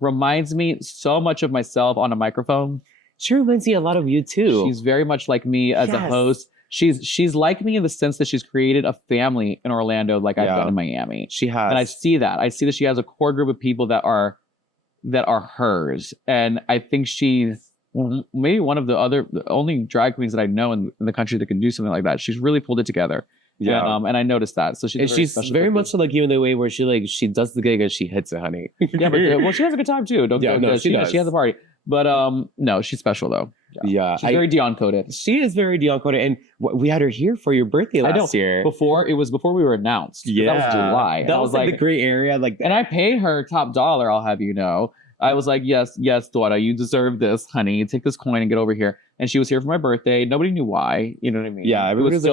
reminds me so much of myself on a microphone. She reminds me a lot of you too. She's very much like me as a host. She's like me in the sense that she's created a family in Orlando, like I've done in Miami. She has, and I see that. I see that she has a core group of people that are hers, and I think she's maybe one of the only drag queens that I know in the country that can do something like that. She's really pulled it together. Yeah, and I noticed that. So she's very much like you in the way where she does the gig and she hits it, honey. Yeah, but well, she has a good time too. She has a party. But no, she's special though. Yeah, she's very Dion coded. She is very Dion coded, and we had her here for your birthday last year. Before we were announced. Yeah, that was July. That was like the gray area, like. And I paid her top dollar. I'll have you know. I was like, yes, daughter, you deserve this, honey. Take this coin and get over here. And she was here for my birthday. Nobody knew why. You know what I mean? Yeah, everybody was like,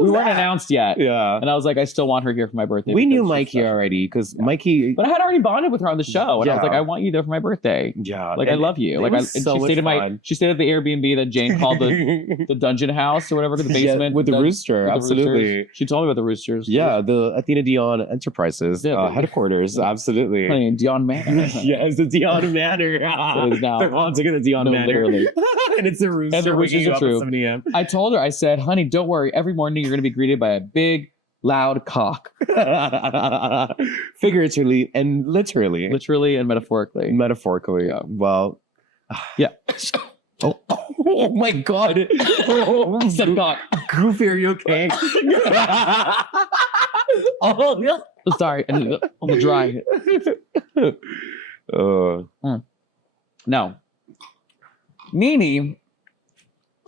we weren't announced yet. Yeah. And I was like, I still want her here for my birthday. We knew Mikey already because Mikey. But I had already bonded with her on the show. And I was like, I want you there for my birthday. Yeah. Like, I love you. Like, she stayed at the Airbnb that Jane called the dungeon house or whatever, the basement. With the rooster. Absolutely. She told me about the roosters. Yeah, the Athena Dion Enterprises headquarters. Absolutely. Honey, Dion Manor. Yes, the Dion Manor. They're all together the Dion Manor. Literally. And it's a rooster. And the roosters are true. I told her, I said, honey, don't worry. Every morning you're going to be greeted by a big, loud cock. Figuratively and literally. Literally and metaphorically. Metaphorically, yeah. Well, yeah. Oh my God. I said cock. Goofy, are you okay? Oh, yeah. Sorry. I'm dry. No.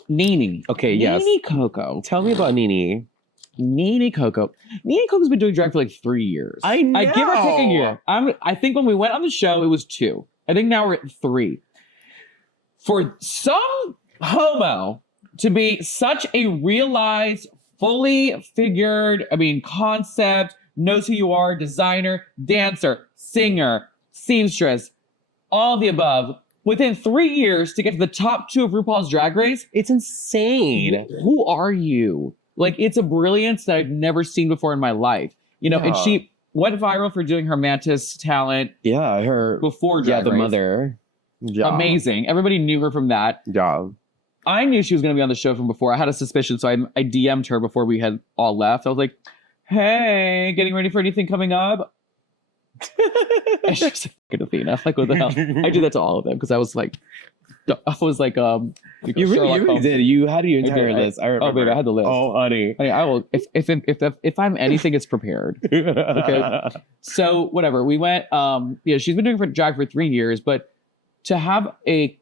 Nene. Okay, yes. Nene Coco. Tell me about Nene. Nene Coco. Nene Coco's been doing drag for like 3 years. I know. I give or take a year. I think when we went on the show, it was 2. I think now we're at 3. For some homo to be such a realized, fully figured, concept, knows who you are, designer, dancer, singer, seamstress, all the above, within 3 years to get to the top 2 of RuPaul's Drag Race, it's insane. Who are you? Like, it's a brilliance that I've never seen before in my life. You know, and she went viral for doing her Mantis talent. Yeah, her before Drag Race. The mother. Yeah. Amazing. Everybody knew her from that. Yeah. I knew she was going to be on the show from before. I had a suspicion, so I DM'd her before we had all left. I was like, hey, getting ready for anything coming up? And she was like, Athena. Like, what the hell? I do that to all of them because I was like, you really did. You had your entire list. I remember. Oh, baby, I had the list. Oh, honey. I will. If I'm anything, it's prepared. Okay. So whatever. We went. She's been doing drag for 3 years, but to have a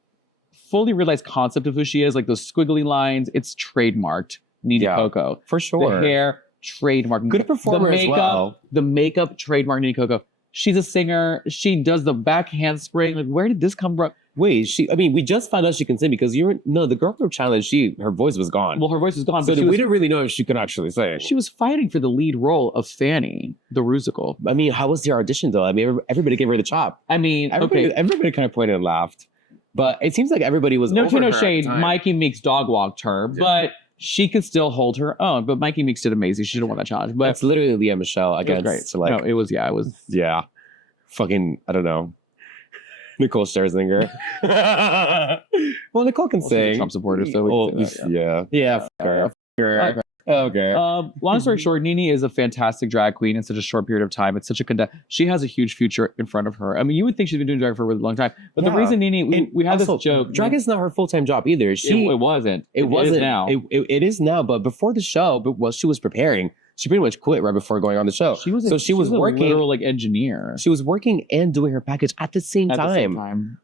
fully realized concept of who she is, like those squiggly lines, it's trademarked. Nene Coco for sure. The hair, trademark. Good performer as well. The makeup, trademark. Nene Coco. She's a singer. She does the back handspring. Like, where did this come from? Wait, we just found out she can sing because the Girl Group Challenge, her voice was gone. Well, her voice was gone. So we didn't really know if she could actually sing. She was fighting for the lead role of Fanny, the Rusical. How was the audition though? Everybody gave her the chop. Everybody kind of pointed and laughed. But it seems like everybody was no shade. Mikey Meeks dog walked her, but she could still hold her own. But Mikey Meeks did amazing. She should have won that challenge. But it's literally Leah Michelle against. Great. So like, no, it was. Yeah. Fucking, I don't know. Nicole Scherzinger. Well, Nicole can sing. She's a Trump supporter, so yeah. Fuck her. Okay. Long story short, Nene is a fantastic drag queen in such a short period of time. It's such a she has a huge future in front of her. You would think she's been doing drag for a really long time, but the reason Nene, we had this joke. Drag is not her full-time job either. It wasn't. It wasn't now. It is now, but before the show, she was preparing. She pretty much quit right before going on the show. She was working, a literal engineer. She was working and doing her package at the same time.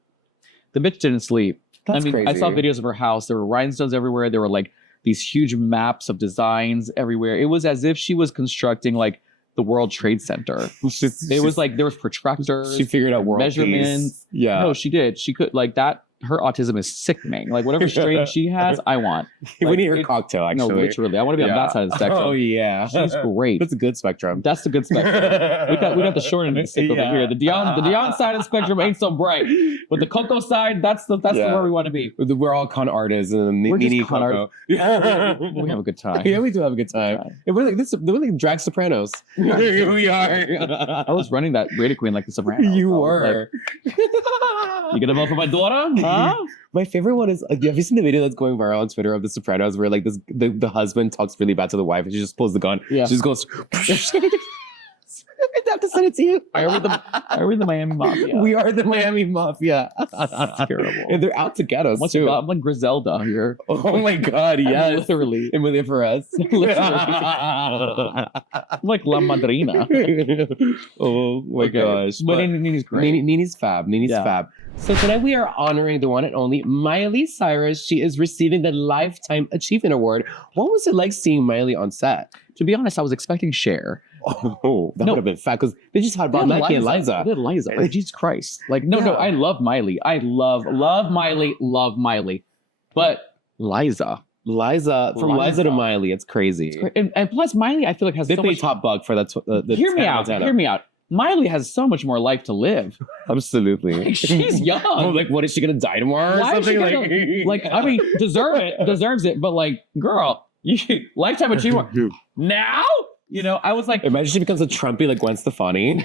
The bitch didn't sleep. That's crazy. I saw videos of her house. There were rhinestones everywhere. There were like these huge maps of designs everywhere. It was as if she was constructing like the World Trade Center. It was like there was protractors. She figured out world measurements. Peace. Yeah. No, she did. She could like that. Her autism is sickening. Like whatever strain she has, I want. We Like, need her cocktail, actually. No, literally. I want to be on that side of the spectrum. Oh, yeah. She's great. That's a good spectrum. That's the good spectrum. we got the short end of the stick over here. The Dion side of the spectrum ain't so bright, but the Coco side, that's where we want to be. We're all con artists and Nene Coco. We have a good time. Yeah, we do have a good time. And we're like drag sopranos. Here we are. I was running that Raider Queen like the Sopranos. You were. Like, you gonna vote for my daughter? Huh? My favorite one is, have you seen the video that's going viral on Twitter of the Sopranos where like the husband talks really bad to the wife and she just pulls the gun. Yeah. She just goes. I have to send it to you. Are we the Miami Mafia? We are the Miami Mafia. Terrible. And they're out to get us too. I'm like Griselda here. Oh my God, yes. Literally. And with it for us. I'm like La Madrina. Oh my gosh. But Nene's great. Nene's fab. Nene's fab. So tonight we are honoring the one and only Miley Cyrus. She is receiving the Lifetime Achievement Award. What was it like seeing Miley on set? To be honest, I was expecting Cher. Oh, that would have been fat because they just had Bob Nike and Liza. Liza. Like, Jesus Christ. Like, no, I love Miley. I love Miley. But Liza. From Liza to Miley, it's crazy. And plus, Miley, I feel like has they so pay much... top buck for that. Hear me out. Miley has so much more life to live. Absolutely. Like, she's young. Oh, like, what, is she going to die tomorrow or something? I mean, deserves it. But like, girl, Lifetime Achievement. Now? You know, I was like... Imagine she becomes a Trumpy like Gwen Stefani.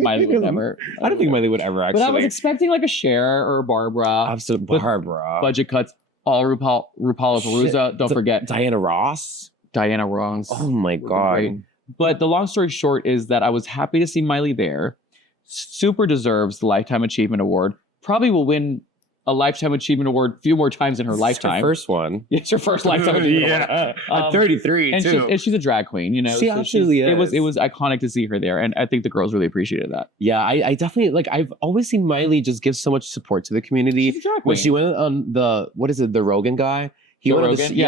Miley would never. I don't think Miley would ever actually. But I was expecting like a Cher or a Barbara. Absolutely. Barbara. Budget cuts. All RuPaul Perusa. Don't forget. Diana Ross. Oh my God. Right? But the long story short is that I was happy to see Miley there. Super deserves the Lifetime Achievement Award. Probably will win a Lifetime Achievement Award a few more times in her lifetime. Her first one. It's her first Lifetime Achievement Award. At 33 and too. She's a drag queen, you know. She absolutely is. It was iconic to see her there, and I think the girls really appreciated that. Yeah, I definitely like. I've always seen Miley just give so much support to the community. She's a drag queen. When she went on the Rogan guy. He went Rogan? She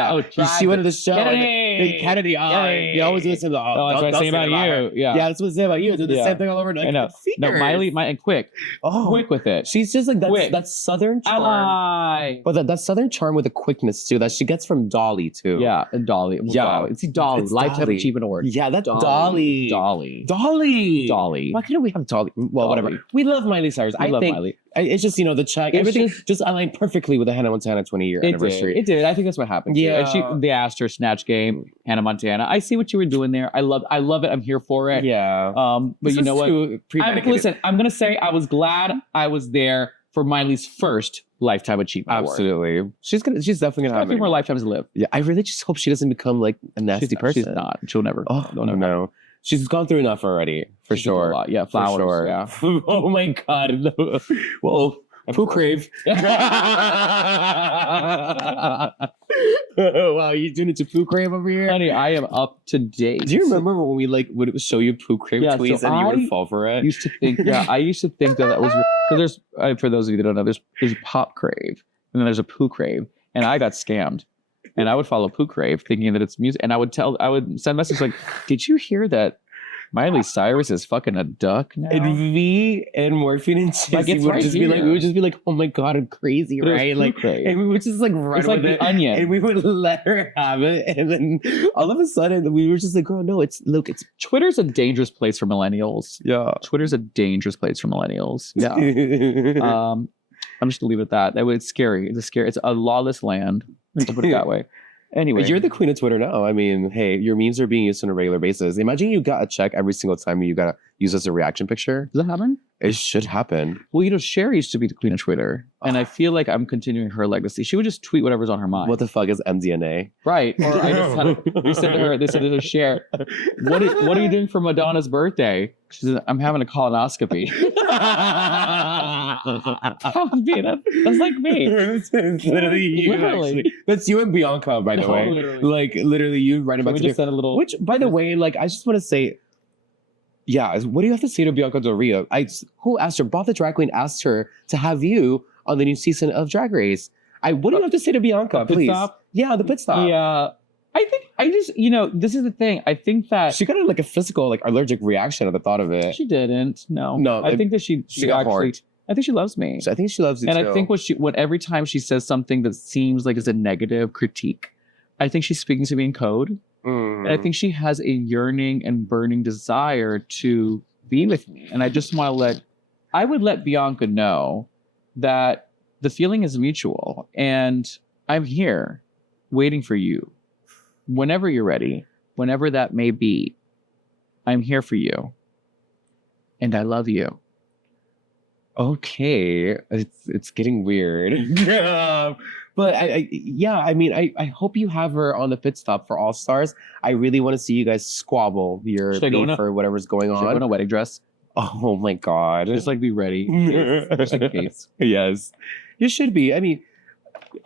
went to the show. Kennedy. He always listen to that's what I say about you. Yeah, that's what I say about you. Do the same thing all over again. I know. No, Miley, and quick with it. She's just like that southern charm. But that southern charm with a quickness too that she gets from Dolly too. Yeah, and Dolly. Yeah, it's Dolly. Lifetime Achievement Award. Yeah, that's Dolly. Why can't we have Dolly? Well, whatever. We love Miley Cyrus. I love Miley. It's just, the check, everything just aligned perfectly with the Hannah Montana 20-year anniversary. It did. I think that's what happened. Yeah. And they asked her Snatch Game, Hannah Montana. I see what you were doing there. I love it. I'm here for it. Yeah. But you know what? Listen, I'm going to say I was glad I was there for Miley's first Lifetime Achievement Award. Absolutely. She's definitely going to have a few more lifetimes to live. Yeah. I really just hope she doesn't become like a nasty person. She's not. She'll never. Oh, no. She's gone through enough already, for sure. Yeah, flowers. For sure. Yeah. Oh my God. No. Well, Poo crave. Wow, you doing it to poo crave over here? Honey, I am up to date. Do you remember when we would show you poo crave tweets and you would fall for it? I used to think that was because there's for those of you that don't know, there's pop crave and then there's a poo crave, and I got scammed. And I would follow Poo Crave thinking that it's music. And I would send messages like, did you hear that Miley Cyrus is fucking a duck now? And V and Morphine and Chizzy would just be like, oh my God, I'm crazy, right? Like, and we would just like run it's like with the Onion. And we would let her have it. And then all of a sudden we were just like, oh no, it's Twitter's a dangerous place for millennials. Yeah. Twitter's a dangerous place for millennials. Yeah. I'm just gonna leave it at that. It's scary. It's a lawless land. To put it that way. Anyway, you're the queen of Twitter now. I mean, hey, your memes are being used on a regular basis. Imagine you got a check every single time you got to use as a reaction picture. Does that happen? It should happen. Well, Cher used to be the queen of Twitter, and I feel like I'm continuing her legacy. She would just tweet whatever's on her mind. What the fuck is MDNA? Right. Or I just they said to her, Cher, what are you doing for Madonna's birthday? She said, I'm having a colonoscopy. That's like me. It's literally you. Literally. That's you and Bianca, by the way. Literally. Like literally you writing about just said a little. Which, by the way, like I just want to say, yeah. What do you have to say to Bianca Del Rio? Who asked her? Bob the drag queen asked her to have you on the new season of Drag Race. What do you have to say to Bianca, please? Pit stop? Yeah, the pit stop. Yeah. I just, this is the thing. I think that She got like a physical, like allergic reaction at the thought of it. she didn't. No. No, I think that she got actually, hard. I think she loves me. So I think she loves you And too. I think what every time she says something that seems like it's a negative critique, I think she's speaking to me in code. And I think she has a yearning and burning desire to be with me. And I just want to I would let Bianca know that the feeling is mutual. And I'm here waiting for you. Whenever you're ready, whenever that may be, I'm here for you. And I love you. Okay, it's getting weird. But I hope you have her on the pit stop for All Stars. I really want to see you guys squabble your Should I go beef or whatever's going Should I go on. in a wedding dress? Oh my god. Just be ready. Just in case. Yes. You should be. I mean,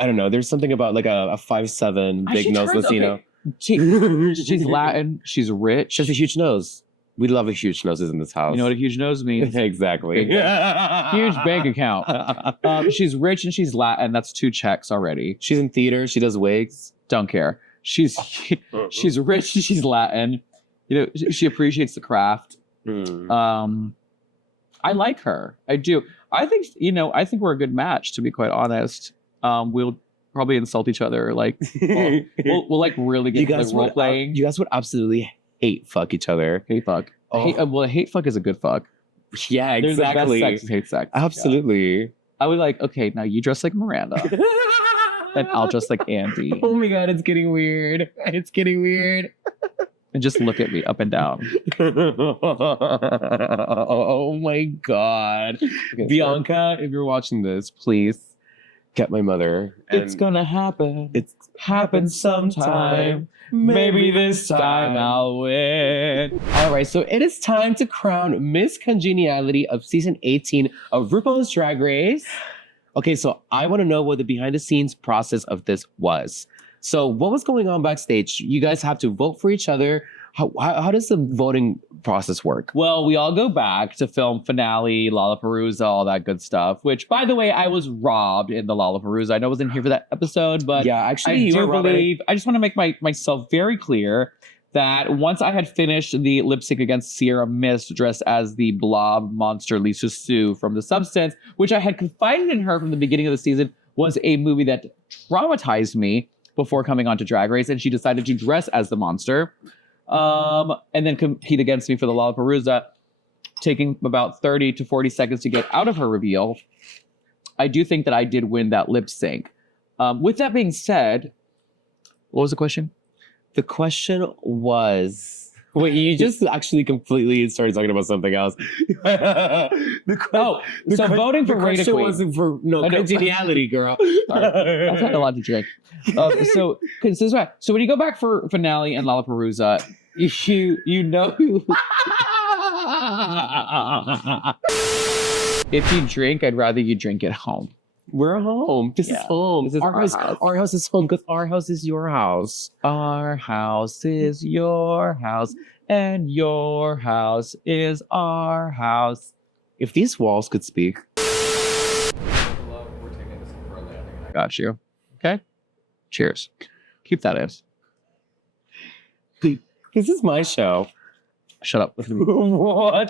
I don't know. There's something about like a 5'7" big nose Latino. Okay. She's Latin. She's rich. She has a huge nose. We love a huge noses in this house. You know what a huge nose means? Exactly. Huge bank account. She's rich and she's Latin. That's 2 checks already. She's in theater. She does wigs. Don't care. She's rich and she's Latin. She appreciates the craft. I like her. I do. I think we're a good match, to be quite honest. We'll probably insult each other. We'll really get role playing. You guys would absolutely hate fuck each other. Hate fuck. Oh. Hate fuck is a good fuck. Yeah, exactly. There's the best sex is hate sex. Absolutely. Yeah. I would okay, now you dress like Miranda. And I'll dress like Andy. Oh my god, it's getting weird. It's getting weird. And just look at me up and down. Oh my god. Okay, Bianca, if you're watching this, please get my mother. It's gonna happen. It's happen sometime. Maybe this time I'll win. All right, so it is time to crown Miss Congeniality of season 18 of RuPaul's Drag Race. Okay, so I want to know what the behind the scenes process of this was. So what was going on backstage? You guys have to vote for each other. How does the voting process work? Well, we all go back to film finale, Lollapalooza, all that good stuff, which, by the way, I was robbed in the Lollapalooza. I know I wasn't here for that episode, but yeah, actually, I do believe, I just want to make myself very clear that once I had finished the lip sync against Sierra Mist dressed as the blob monster Lisa Sue from The Substance, which I had confided in her from the beginning of the season, was a movie that traumatized me before coming onto Drag Race, and she decided to dress as the monster. And then compete against me for the Lollapalooza, taking about 30 to 40 seconds to get out of her reveal. I do think that I did win that lip sync. With that being said, what was the question? The question was... Wait, you just actually completely started talking about something else. Voting for Rita Queen wasn't for congeniality, girl. Sorry, I've had a lot to drink. So when you go back for finale and Lollapalooza, you know if you drink, I'd rather you drink at home. We're home. This is home. This is our house. Our house is home because our house is your house. Our house is your house, and your house is our house. If these walls could speak. Got you. Okay. Cheers. Keep that in. This is my show. Shut up. What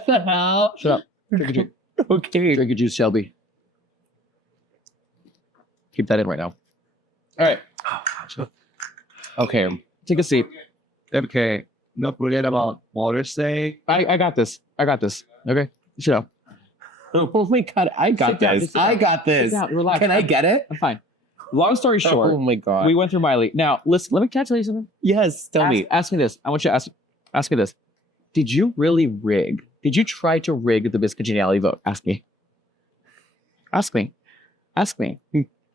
the hell? Shut up. Drink a drink. Okay. Drink your juice, Shelby. Keep that in right now. All right. Okay. Take a seat. Okay. Not forget about Mother's Day. I got this. Okay. Shut up. Oh my god, I got this. I got this. Sit down, relax. Can I get it? I'm fine. Long story short. Oh my god. We went through Miley. Now, listen, can I tell you something? Yes, tell me. Ask me this. I want you to ask me this. Did you really rig? Did you try to rig the Miss Congeniality vote? Ask me.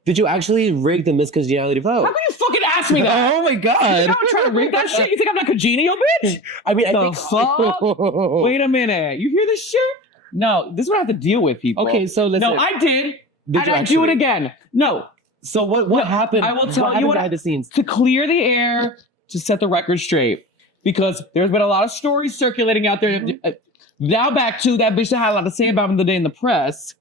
Did you actually rig the Miss Congeniality vote? How can you fucking ask me that? Oh my god. You think I'm trying to rig that shit? You think I'm not congenial, bitch? I mean, I The think fuck? Wait a minute. You hear this shit? No, this is what I have to deal with, people. Okay, so listen. No, I did. Did and you I do it actually? again. No. So what happened? I will tell what you happened behind the scenes. To clear the air, to set the record straight. Because there's been a lot of stories circulating out there. Now back to that bitch that had a lot to say about him the day in the press.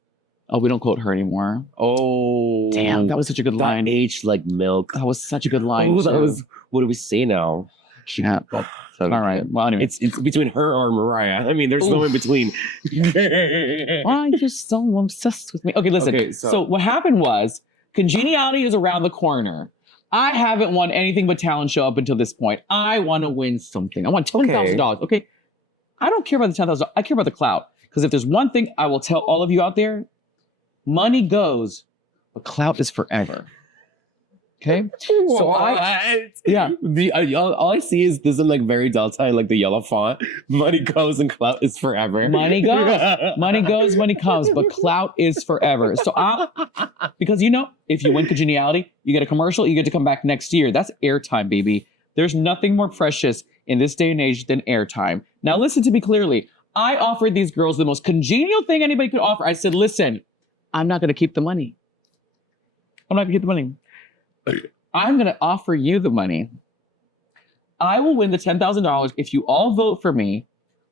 Oh, we don't quote her anymore. Oh. Damn, that was such a good line. Aged like milk. That was such a good line. Oh, that too. was What do we say now? Yeah. All right. Well, anyway. It's between her or Mariah. I mean, there's no in between. Why are you so obsessed with me? Okay, listen. Okay, so what happened was, congeniality is around the corner. I haven't won anything but talent show up until this point. I want to win something. I want $10,000. Okay. I don't care about the $10,000. I care about the clout. Because if there's one thing I will tell all of you out there, money goes, but clout is forever. Okay? So all I see is this in like very Delta and like the yellow font. Money goes and clout is forever. Money goes, money comes, but clout is forever. So because if you win congeniality, you get a commercial, you get to come back next year. That's airtime, baby. There's nothing more precious in this day and age than airtime. Now listen to me clearly. I offered these girls the most congenial thing anybody could offer. I said, listen, I'm not going to keep the money. I'm not going to keep the money. I'm going to offer you the money. I will win the $10,000 if you all vote for me.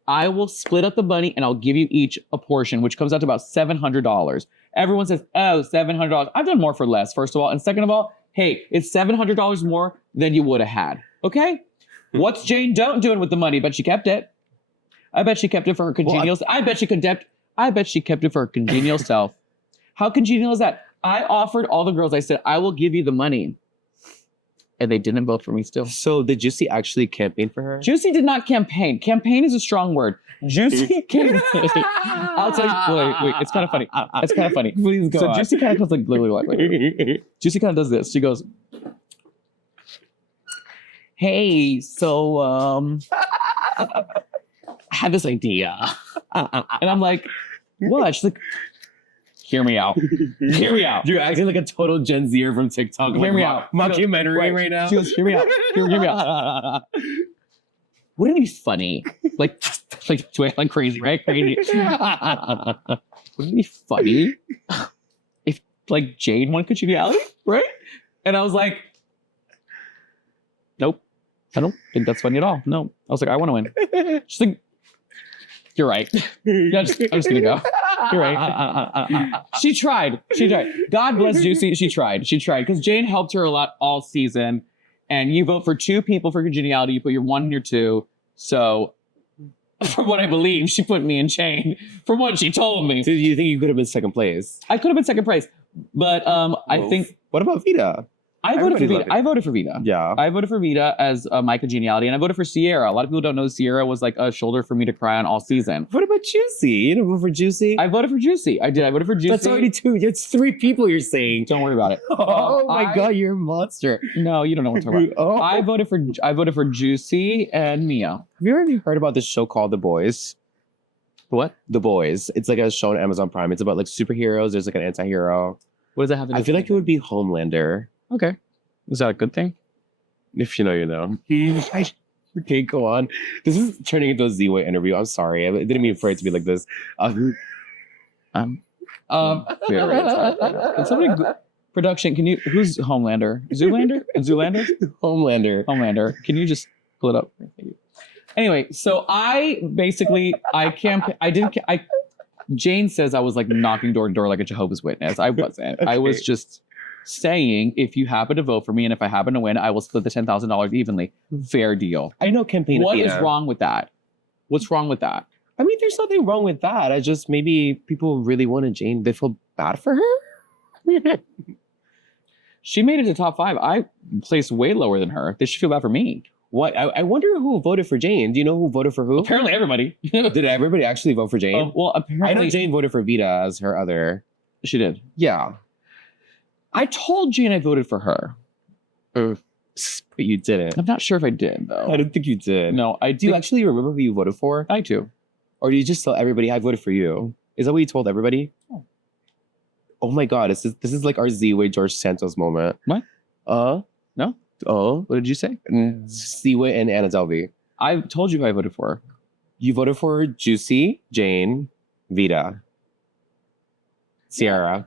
I will split up the money and I'll give you each a portion, which comes out to about $700. Everyone says, oh, $700. I've done more for less, first of all. And second of all, hey, it's $700 more than you would have had. Okay? What's Jane doing with the money? But she kept it. I bet she kept it for her congenial. I bet she kept it for her congenial self. How congenial is that? I offered all the girls. I said, I will give you the money, and they didn't vote for me. Still. So did Juicy actually campaign for her? Juicy did not campaign. Campaign is a strong word. Juicy campaign. I'll tell you. Wait. It's kind of funny. It's kind of funny. Please go. So on. Juicy kind of goes like literally like Juicy kind of does this. She goes, "Hey, so I had this idea," and I'm like, "What?" She's like, "Hear me out. Hear me out." You're acting like a total Gen Zer from TikTok. Hear me out. Mockumentary right now. She goes, "Hear me out. Hear me out." Wouldn't it be funny? Like to act like crazy, right? Crazy. Wouldn't it be funny if like Jane won congeniality, right? And I was like, nope. I don't think that's funny at all. No. I was like, I want to win. She's like, you're right. Yeah, I'm just gonna go. You're right. She tried. God bless Juicy. She tried. Because Jane helped her a lot all season. And you vote for two people for congeniality. You put your one and your two. So, from what I believe, she put me in Jane. From what she told me. So you think you could have been second place? I could have been second place. But I think... What about Vita? I voted for Vita. Yeah. I voted for Vita as my congeniality, and I voted for Sierra. A lot of people don't know Sierra was like a shoulder for me to cry on all season. What about Juicy? You didn't vote for Juicy? I voted for Juicy. I did. I voted for Juicy. That's already two. It's three people you're saying. Don't worry about it. Oh my God, you're a monster. No, you don't know what I'm talking about. I voted for Juicy and Mia. Have you already heard about this show called The Boys? What? The Boys. It's like a show on Amazon Prime. It's about like superheroes. There's like an anti-hero. What does that have to do? I feel like it would be Homelander. Okay. Is that a good thing? If you know, you know. Okay, go on. This is turning into a Z-Way interview. I'm sorry. I didn't mean for it to be like this. Can somebody production? Can you? Who's Homelander? Zoolander? Homelander. Can you just pull it up? Anyway, so Jane says I was like knocking door to door like a Jehovah's Witness. I wasn't. Okay. I was just saying, if you happen to vote for me and if I happen to win, I will split the $10,000 evenly. Fair deal. I know campaign. What is wrong with that? What's wrong with that? I mean, there's nothing wrong with that. I just maybe people really wanted Jane. They feel bad for her. She made it to top 5. I placed way lower than her. They should feel bad for me. What? I wonder who voted for Jane. Do you know who voted for who? Apparently everybody. Did everybody actually vote for Jane? Well, apparently. I know Jane voted for Vita as her other. She did. Yeah. I told Jane I voted for her. But you didn't. I'm not sure if I did, though. I don't think you did. No, Do you actually remember who you voted for? I do. Or do you just tell everybody I voted for you? Is that what you told everybody? Oh my God. This is like our Z-Way George Santos moment. What? No? What did you say? Z-Way and Anna Delvey. I told you who I voted for. You voted for Juicy, Jane, Vita, Sierra.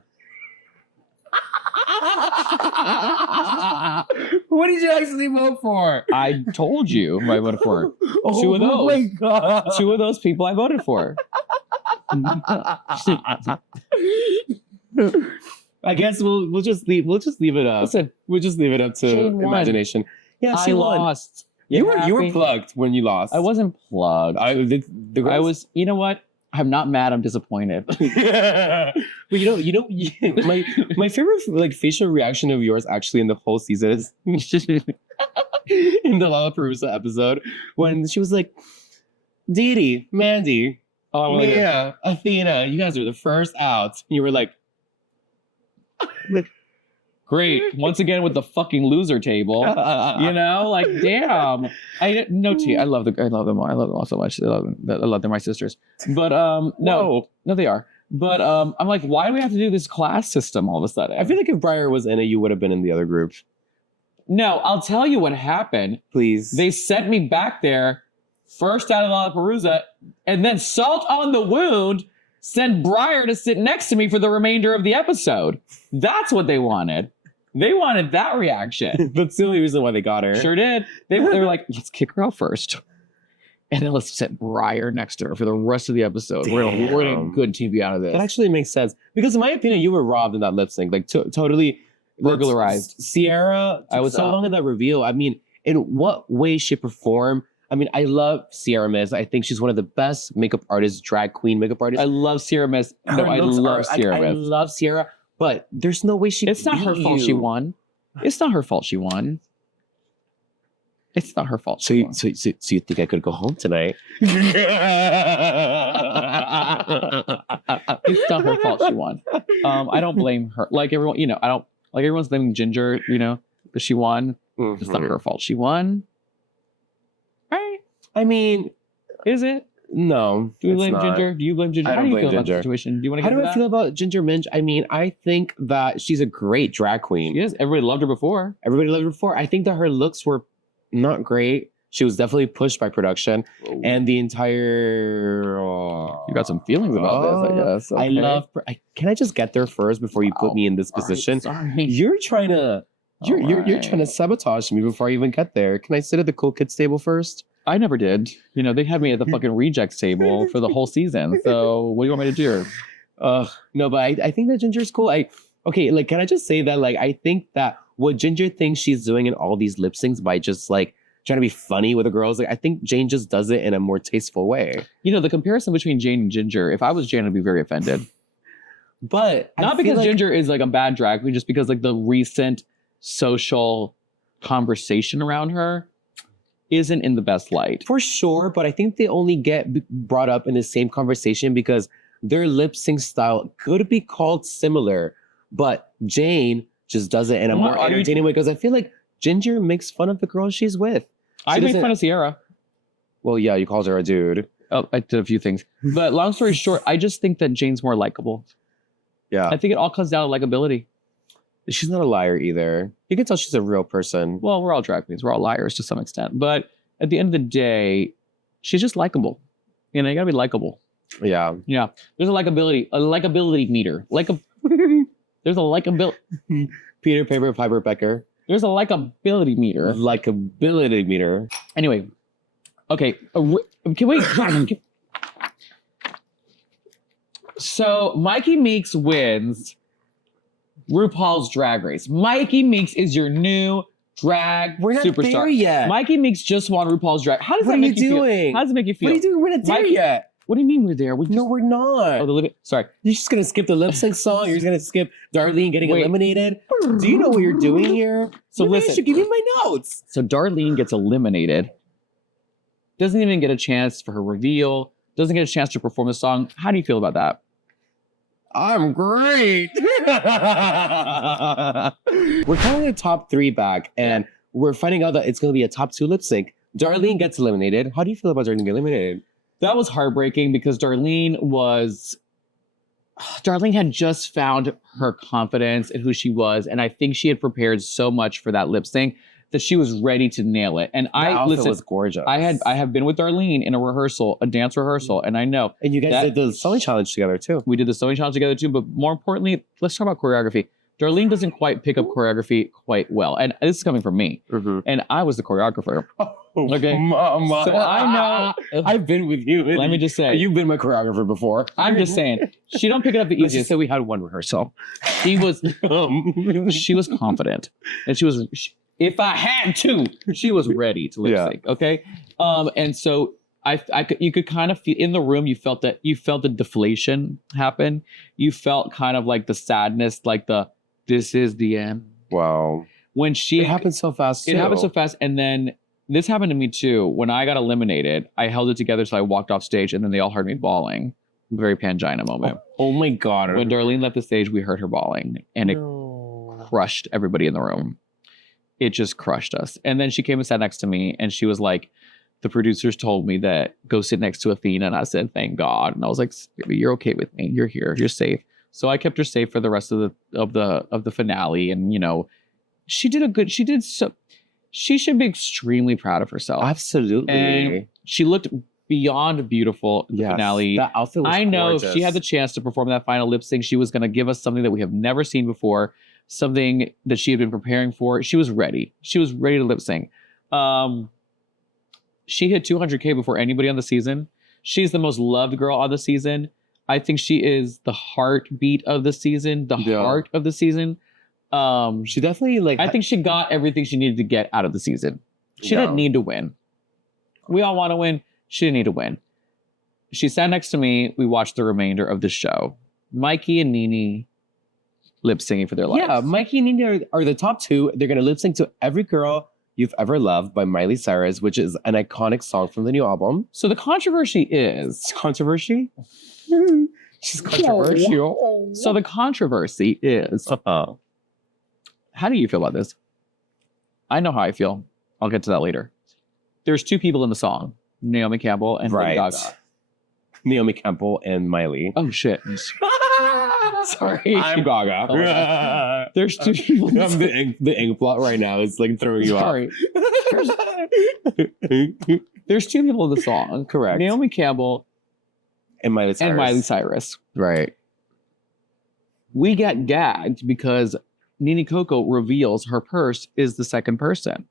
What did you actually vote for? I told you who I voted for. Two of those. Oh my God. 2 of those people I voted for. I guess we'll just leave it up. Listen, we'll just leave it up to Jane imagination. Yeah, I she won. lost. You were happy? plugged when you lost. I wasn't plugged. I I was. You know what? I'm not mad. I'm disappointed. But my favorite like facial reaction of yours actually in the whole season is in the Lollapalooza episode when she was like, Didi, Mandy, Mia, Athena, you guys are the first out. And you were like, Great. Once again with the fucking loser table. You know, like damn. No tea. I love them. I love them all so much. I love them. They're my sisters. But no, they are. But I'm like, why do we have to do this class system all of a sudden? I feel like if Briar was in it, you would have been in the other group. No, I'll tell you what happened. Please. They sent me back there, first out of Lollapalooza, and then salt on the wound, sent Briar to sit next to me for the remainder of the episode. That's what they wanted. They wanted that reaction. That's the only reason why they got her. Sure did. They were like, let's kick her out first. And then let's set Briar next to her for the rest of the episode. We're gonna get good TV out of this. That actually makes sense. Because in my opinion, you were robbed in that lip sync. Like totally burglarized. Sierra, I was so long in that reveal. I mean, in what way she performed? I mean, I love Sierra Miss. I think she's one of the best makeup artists, drag queen makeup artists. I love Sierra Miss. No, I love Sierra Miss. I love Sierra. But there's no way she. It's not her fault she won. It's not her fault she won. It's not her fault. So you think I could go home tonight? It's not her fault she won. I don't blame her. Like everyone, you know, I don't like everyone's blaming Ginger. You know, because she won. Mm-hmm. It's not her fault she won. Right? I mean, is it? No. Do we blame Ginger? Do you blame Ginger? How do you feel about the situation? Do you want to? How do I feel about Ginger Minj? I mean, I think that she's a great drag queen. She is. Everybody loved her before. I think that her looks were not great. She was definitely pushed by production. And the entire... you got some feelings about this, I guess. Okay. I love... can I just get there first before you put me in this position? Sorry. You're trying to... You're trying to sabotage me before I even get there. Can I sit at the cool kids table first? I never did. You know, they had me at the fucking rejects table for the whole season. So what do you want me to do? No, but I think that Ginger's cool. Can I just say that, like, I think that what Ginger thinks she's doing in all these lip syncs by just, like, trying to be funny with the girls, like, I think Jane just does it in a more tasteful way. You know, the comparison between Jane and Ginger, if I was Jane, I'd be very offended. But not because Ginger is, like, a bad drag queen, just because, like, the recent social conversation around her isn't in the best light. For sure, but I think they only get brought up in the same conversation because their lip sync style could be called similar, but Jane just does it in a more entertaining way because I feel like Ginger makes fun of the girl she's with. I made fun of Sierra. Well, yeah, you called her a dude. Oh, I did a few things. But long story short, I just think that Jane's more likable. Yeah. I think it all comes down to likability. She's not a liar either. You can tell she's a real person. Well, we're all drag queens. We're all liars to some extent. But at the end of the day, she's just likable. You know, you gotta be likable. Yeah. Yeah. There's a likability meter. There's a likability. Peter Paper Piper Becker. There's a likability meter. Likability meter. Anyway. Okay. Can we... So, Mikey Meeks wins RuPaul's Drag Race. Mikey Meeks is your new drag We're not superstar. there yet. Mikey Meeks just won RuPaul's Drag. How does that make you feel? How does it make you feel? What are you doing? We're not there yet. What do you mean we're there? No, we're not. Oh, the living. Sorry. You're just gonna skip the lip sync song. You're just gonna skip Darlene getting eliminated. Do you know what you're doing here? So maybe listen. you should give me my notes. So Darlene gets eliminated. Doesn't even get a chance for her reveal. Doesn't get a chance to perform the song. How do you feel about that? I'm great. We're calling the top 3 back, and we're finding out that it's going to be a top 2 lip sync. Darlene gets eliminated. How do you feel about Darlene getting eliminated? That was heartbreaking because Darlene had just found her confidence in who she was, and I think she had prepared so much for that lip sync that she was ready to nail it. And outfit was gorgeous. I have been with Darlene in a dance rehearsal, and I know. And you guys did the sewing challenge together too. We did the sewing challenge together too, but more importantly, let's talk about choreography. Darlene doesn't quite pick up choreography quite well, and this is coming from me. Mm-hmm. And I was the choreographer. Okay, Mama. So I know. I've been with you. Let me just say, you've been my choreographer before. I'm just saying, she don't pick it up the easiest. So we had one rehearsal. She was confident, and If I had to, she was ready to lip sync. Okay. And so you could kind of feel in the room, you felt the deflation happen. You felt kind of like the sadness, like this is the end. Wow. When it happened so fast. It happened so fast. And then this happened to me too. When I got eliminated, I held it together till I walked off stage, and then they all heard me bawling. Very Pangina moment. Oh my God. When Darlene left the stage, we heard her bawling, and it crushed everybody in the room. It just crushed us. And then she came and sat next to me, and she was like, the producers told me that go sit next to Athena. And I said, thank God. And I was like, you're okay with me. You're here. You're safe. So I kept her safe for the rest of the finale. And, you know, she should be extremely proud of herself. Absolutely. And she looked beyond beautiful in the finale. That outfit was gorgeous. If she had the chance to perform that final lip sync, she was going to give us something that we have never seen before, something that she had been preparing for. She was ready. She was ready to lip sync. She hit 200K before anybody on the season. She's the most loved girl on the season. I think she is the heartbeat of the season, heart of the season. She definitely I think she got everything she needed to get out of the season. She didn't need to win. We all want to win. She didn't need to win. She sat next to me. We watched the remainder of the show. Mikey and Nene lip singing for their lives. Yeah, Mikey and Nene are the top two. They're going to lip sync to Every Girl You've Ever Loved by Miley Cyrus, which is an iconic song from the new album. So the controversy is... Controversy? She's controversial. So the controversy is... How do you feel about this? I know how I feel. I'll get to that later. There's two people in the song. Naomi Campbell and Lady Gaga. Naomi Campbell and Miley. Oh, shit. Sorry. I'm Gaga. Oh, there's two people. The ink plot right now is like throwing you off. There's two people in the song. Correct. Naomi Campbell and Miley Cyrus. Right. We get gagged because Nene Coco reveals her purse is the second person.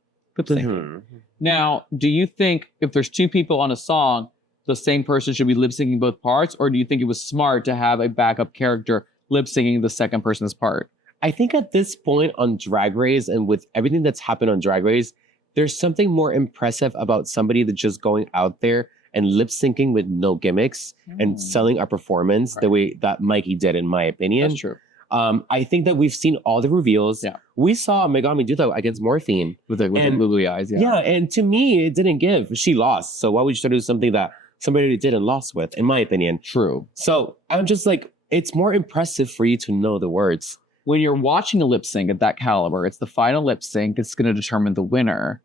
Now, do you think if there's two people on a song, the same person should be lip syncing both parts? Or do you think it was smart to have a backup character lip syncing the second person's part? I think at this point on Drag Race and with everything that's happened on Drag Race, there's something more impressive about somebody that's just going out there and lip syncing with no gimmicks and selling a performance the way that Mikey did, in my opinion. That's true. I think that we've seen all the reveals. Yeah. We saw Megami do that against Morphine. With the googly eyes, Yeah, and to me, it didn't give. She lost. So why would you try to do something that somebody didn't lost with, in my opinion? True. So I'm just like, it's more impressive for you to know the words. When you're watching a lip sync at that caliber, it's the final lip sync. It's going to determine the winner.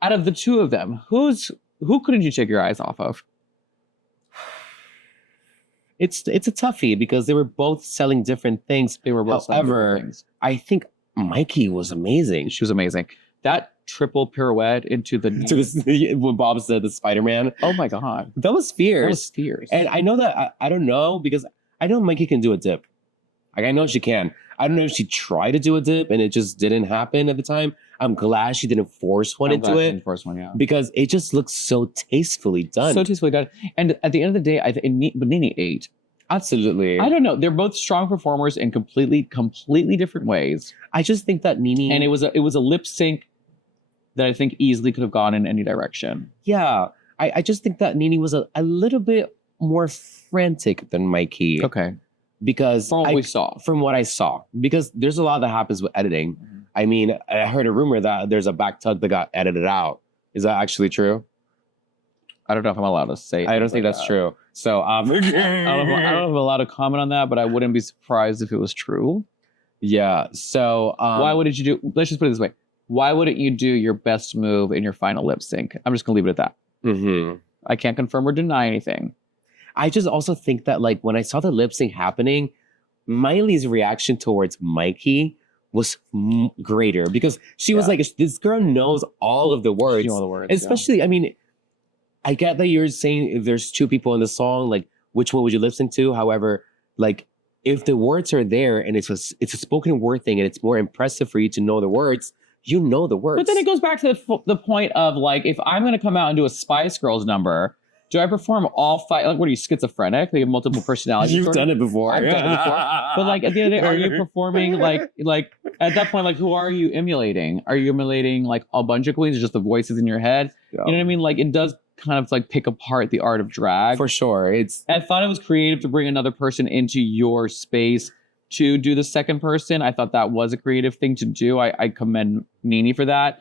Out of the two of them, who couldn't you take your eyes off of? It's a toughie because they were both selling different things. They were both selling different things. I think Mikey was amazing. She was amazing. That triple pirouette into the... when Bob said the Spider-Man. Oh my God. That was fierce. That was fierce. And I know that, I don't know, because I know Mikey can do a dip. Like, I know she can. I don't know if she tried to do a dip and it just didn't happen at the time. I'm glad she didn't force one into it. Force one, yeah. Because it just looks so tastefully done. So tastefully done. And at the end of the day, but Nene ate. Absolutely. I don't know. They're both strong performers in completely different ways. I just think that Nene... And it was a lip sync that I think easily could have gone in any direction. Yeah. I just think that Nene was a little bit more frantic than Mikey. Okay. Because from what I saw, because there's a lot that happens with editing. I mean, I heard a rumor that there's a back tug that got edited out. Is that actually true? I don't know if I'm allowed to say. I don't think that's true. So I don't know if I'm allowed to comment on that, but I wouldn't be surprised if it was true. Yeah. So why wouldn't you do? Let's just put it this way: why wouldn't you do your best move in your final lip sync? I'm just gonna leave it at that. I can't confirm or deny anything. I just also think that, like, when I saw the lip sync happening, Miley's reaction towards Mikey was greater because she was like, this girl knows all of the words. All the words, especially, I mean, I get that you're saying if there's two people in the song, like, which one would you lip sync to? However, like, if the words are there and it's a spoken word thing and it's more impressive for you to know the words, you know the words. But then it goes back to the point of, like, if I'm going to come out and do a Spice Girls number, Do I perform all 5? Like, what are you, schizophrenic? They have multiple personalities. You've done it before. I've done it before. But like at the end of the day, are you performing like at that point, like who are you emulating? Are you emulating like a bunch of queens or just the voices in your head? Yeah. You know what I mean? Like it does kind of like pick apart the art of drag. For sure. I thought it was creative to bring another person into your space to do the second person. I thought that was a creative thing to do. I commend Nene for that.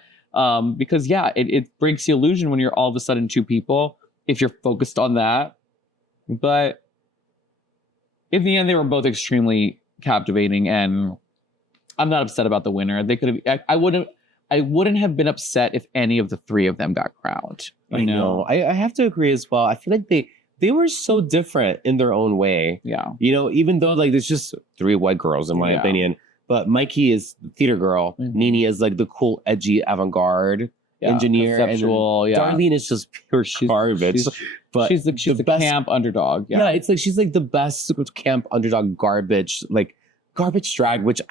Because yeah, it breaks the illusion when you're all of a sudden 2 people, if you're focused on that. But in the end, they were both extremely captivating, and I'm not upset about the winner. They could have. I wouldn't have been upset if any of the 3 of them got crowned. I know. I have to agree as well. I feel like they were so different in their own way. Yeah. You know, even though like there's just 3 white girls in my opinion, but Mikey is the theater girl. Nene is like the cool, edgy, avant-garde engineer. Conceptual, and Darlene is just pure garbage. But she's the best camp underdog. Yeah, it's like she's like the best camp underdog garbage, like garbage drag, which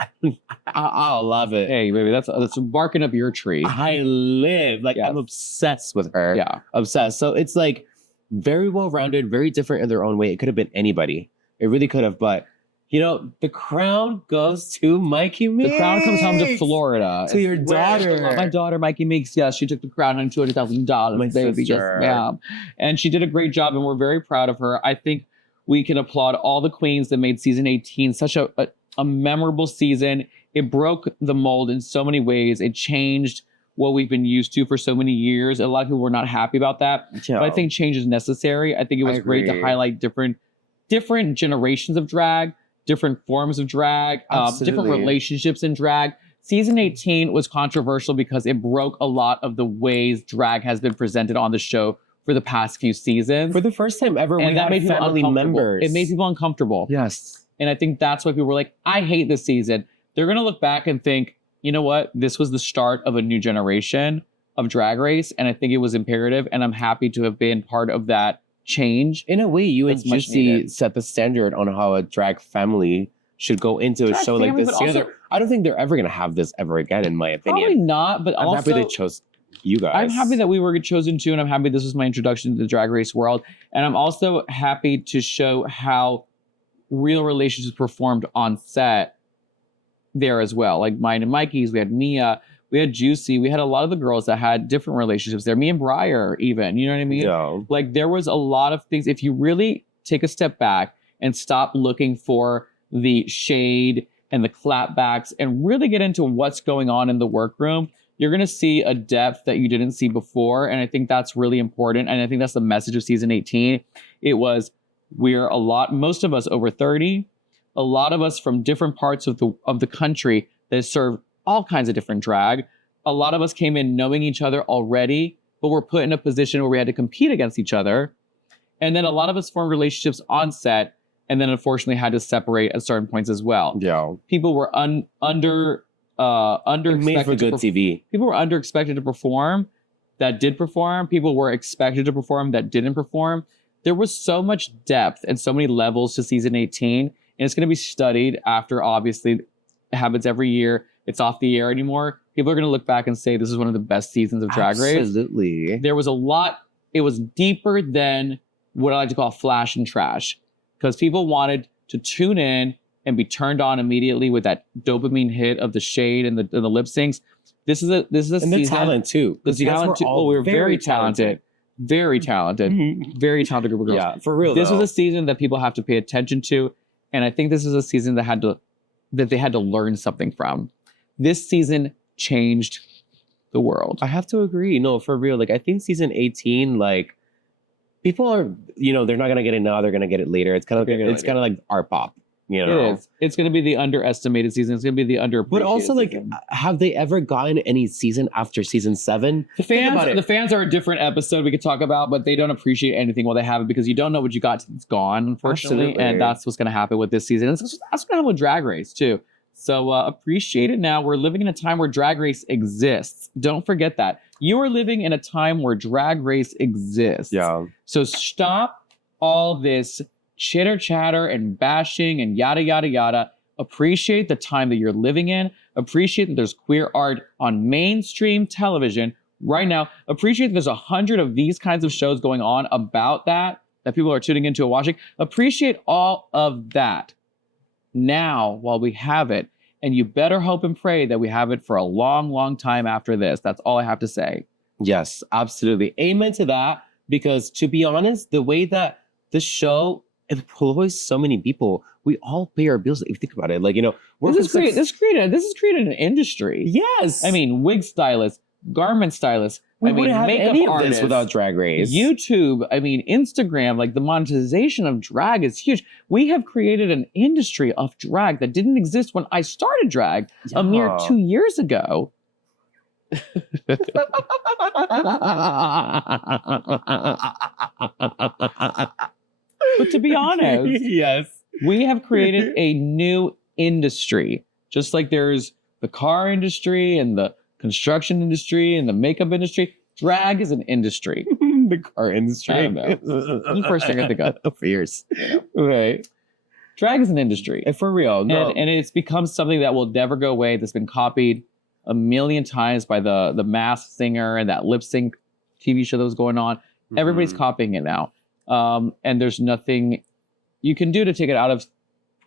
I love it. Hey, baby, that's barking up your tree. I live like I'm obsessed with her. Yeah, obsessed. So it's like very well rounded, very different in their own way. It could have been anybody. It really could have, but. You know, the crown goes to Mikey Meeks. The crown comes home to Florida. To your daughter. My daughter, Mikey Meeks, yes, she took the crown on $200,000. My baby, sister. Yeah. And she did a great job, and we're very proud of her. I think we can applaud all the queens that made season 18 such a memorable season. It broke the mold in so many ways. It changed what we've been used to for so many years. A lot of people were not happy about that. Yeah. But I think change is necessary. I think it was great to highlight different generations of drag, different forms of drag, different relationships in drag. Season 18 was controversial because it broke a lot of the ways drag has been presented on the show for the past few seasons. For the first time ever, and that made people family members. It made people uncomfortable. Yes. And I think that's why people were like, I hate this season. They're going to look back and think, you know what? This was the start of a new generation of Drag Race. And I think it was imperative. And I'm happy to have been part of that change. In a way, you and Juicy set the standard on how a drag family should go into a show like this together. I don't think they're ever going to have this ever again, in my opinion. Probably not, but I'm happy they chose you guys. I'm happy that we were chosen too, and I'm happy this was my introduction to the Drag Race world. And I'm also happy to show how real relationships performed on set there as well. Like mine and Mikey's, we had Mia, we had Juicy, we had a lot of the girls that had different relationships there. Me and Briar even, you know what I mean? Yeah. Like there was a lot of things. If you really take a step back and stop looking for the shade and the clapbacks and really get into what's going on in the workroom, you're going to see a depth that you didn't see before. And I think that's really important. And I think that's the message of season 18. It was, most of us over 30, a lot of us from different parts of the country that serve all kinds of different drag. A lot of us came in knowing each other already, but we're put in a position where we had to compete against each other. And then a lot of us formed relationships on set, and then unfortunately had to separate at certain points as well. Yeah. People were under made for good TV. People were under expected to perform that did perform. People were expected to perform that didn't perform. There was so much depth and so many levels to season 18, and it's going to be studied after, obviously, it happens every year. It's off the air anymore. People are going to look back and say this is one of the best seasons of Drag Race. Absolutely. There was a lot. It was deeper than what I like to call flash and trash, because people wanted to tune in and be turned on immediately with that dopamine hit of the shade and the lip syncs. This is a and season. The talent too. The talent too. Oh, we were very talented. Very talented. Very talented group of girls. Yeah, for real. This was a season that people have to pay attention to. And I think this is a season that they had to learn something from. This season changed the world. I have to agree. No, for real. Like, I think season 18, like, people are, they're not going to get it now. They're going to get it later. It's kind of like art pop. It is. It's going to be the underestimated season. It's going to be the underappreciated. But also, like, season. have they ever gotten any season after season 7? The fans are a different episode we could talk about, but they don't appreciate anything while they have it because you don't know what you got till it's gone, unfortunately. Absolutely. And that's what's going to happen with this season. That's going to happen with Drag Race, too. So appreciate it now. We're living in a time where Drag Race exists. Don't forget that. You are living in a time where Drag Race exists. Yeah. So stop all this chitter chatter and bashing and yada, yada, yada. Appreciate the time that you're living in. Appreciate that there's queer art on mainstream television right now. Appreciate that there's 100 of these kinds of shows going on about that people are tuning into and watching. Appreciate all of that now while we have it. And you better hope and pray that we have it for a long, long time after this. That's all I have to say. Yes, absolutely. Amen to that. Because to be honest, the way that the show employs so many people, we all pay our bills if you think about it. Like, you know, this has created an industry. Yes. I mean, wig stylists, garment stylists. We wouldn't have any of this without Drag Race. YouTube, I mean, Instagram, like the monetization of drag is huge. We have created an industry of drag that didn't exist when I started drag a mere 2 years ago. But to be honest, yes, we have created a new industry. Just like there's the car industry and the construction industry and the makeup industry. Drag is an industry. The car industry. I don't know. That's the first thing I think of. For years. Right. Drag is an industry. And for real. No. And it's become something that will never go away. That's been copied a million times by the Masked Singer and that lip sync TV show that was going on. Mm-hmm. Everybody's copying it now. And there's nothing you can do to take it out of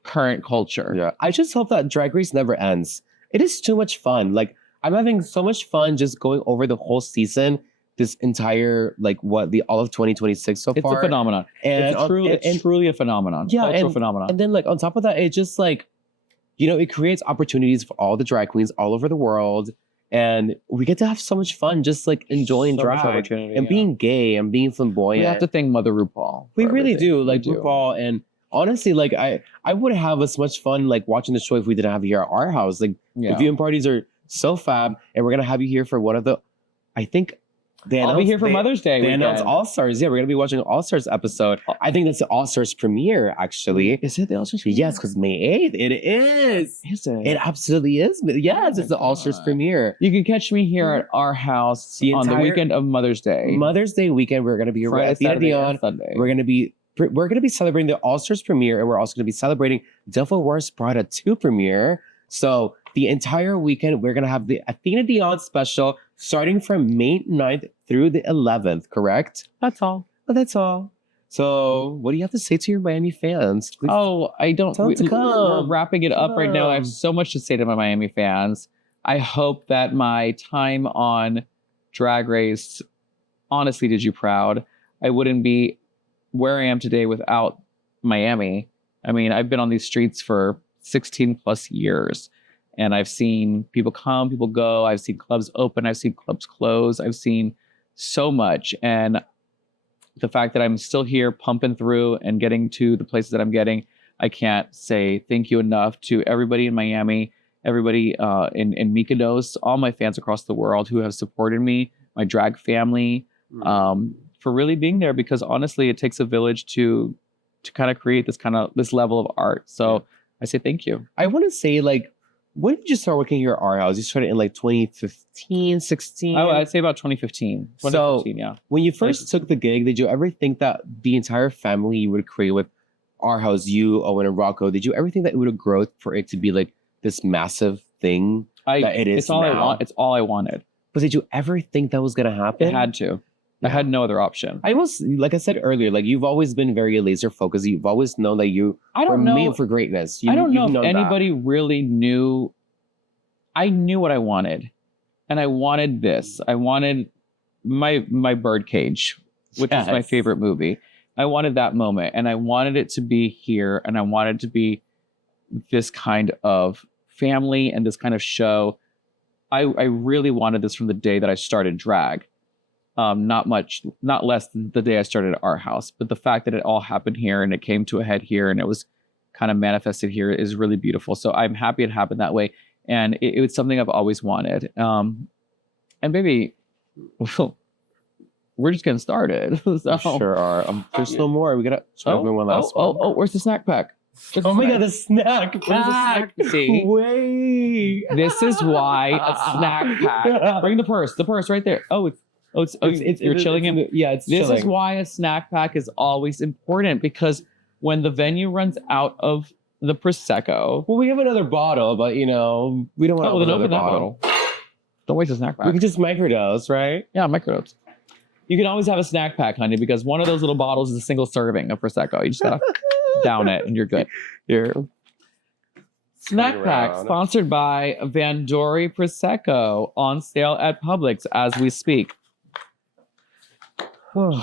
current culture. Yeah. I just hope that Drag Race never ends. It is too much fun. Like, I'm having so much fun just going over the whole season, this entire, like, all of 2026 so far. It's a phenomenon. And it's truly a phenomenon. Yeah. Cultural phenomenon. And then, like, on top of that, it just, like, you know, it creates opportunities for all the drag queens all over the world. And we get to have so much fun just, like, enjoying drag and being gay and being flamboyant. We have to thank Mother RuPaul. We really do. Like, RuPaul. And honestly, like, I would have as much fun, like, watching the show if we didn't have you here at our house. Like, the viewing parties are so fab, and we're gonna have you here for one of the, I think I'll be here for Mother's Day. They announced All Stars. Yeah, we're gonna be watching All Stars episode. I think that's the All Stars premiere. Actually, is it the All Stars? Yes, because May 8th. It is. Is it? It absolutely is. Yes, it's the All Stars premiere. You can catch me here at our house on the weekend of Mother's Day. Mother's Day weekend. We're gonna be here with Athena Dion. Sunday. We're gonna be celebrating the All Stars premiere, and we're also gonna be celebrating Devil Wears Prada 2 premiere. So the entire weekend, we're going to have the Athena Dion special starting from May 9th through the 11th, correct? That's all. That's all. So what do you have to say to your Miami fans? Please I don't. Tell them to come. We're wrapping it up right now. I have so much to say to my Miami fans. I hope that my time on Drag Race honestly did you proud. I wouldn't be where I am today without Miami. I mean, I've been on these streets for 16 plus years, and I've seen people come, people go. I've seen clubs open. I've seen clubs close. I've seen so much. And the fact that I'm still here pumping through and getting to the places that I'm getting, I can't say thank you enough to everybody in Miami, everybody in Mykonos, all my fans across the world who have supported me, my drag family, for really being there, because honestly, it takes a village to kind of create this level of art. So I say thank you. I want to say, like, when did you start working here at R House? You started in like 2015, 16? Oh, I'd say about 2015. 2015, yeah. When you first took the gig, did you ever think that the entire family you would create with R House, you, Owen, and Rocco, did you ever think that it would have grown for it to be like this massive thing that it is It's all now? I want. It's all I wanted. But did you ever think that was going to happen? It had to. I had no other option. I was, like I said earlier, like, you've always been very laser focused. You've always known that you were made for greatness. I don't know if anybody really knew. I knew what I wanted, and I wanted this. I wanted my birdcage, which is my favorite movie. I wanted that moment, and I wanted it to be here, and I wanted it to be this kind of family and this kind of show. I really wanted this from the day that I started drag. Not less than the day I started at our house, but the fact that it all happened here and it came to a head here and it was kind of manifested here is really beautiful. So I'm happy it happened that way. And it was something I've always wanted. And baby, we're just getting started. So. Sure are. There's no more. We got to try one last one. Oh, where's the snack pack? Oh my God, the snack. Where's the snack? See? Wait. This is why a snack pack. Bring the purse right there. You're chilling him. Yeah, it's This chilling. is why a snack pack is always important, because when the venue runs out of the Prosecco. Well, we have another bottle, but we don't want to open another bottle. Don't waste a snack We pack. can just microdose, right? Yeah, microdose. You can always have a snack pack, honey, because one of those little bottles is a single serving of Prosecco. You just gotta down it and you're good. Here. Snack pack around. sponsored by Vandori Prosecco on sale at Publix as we speak.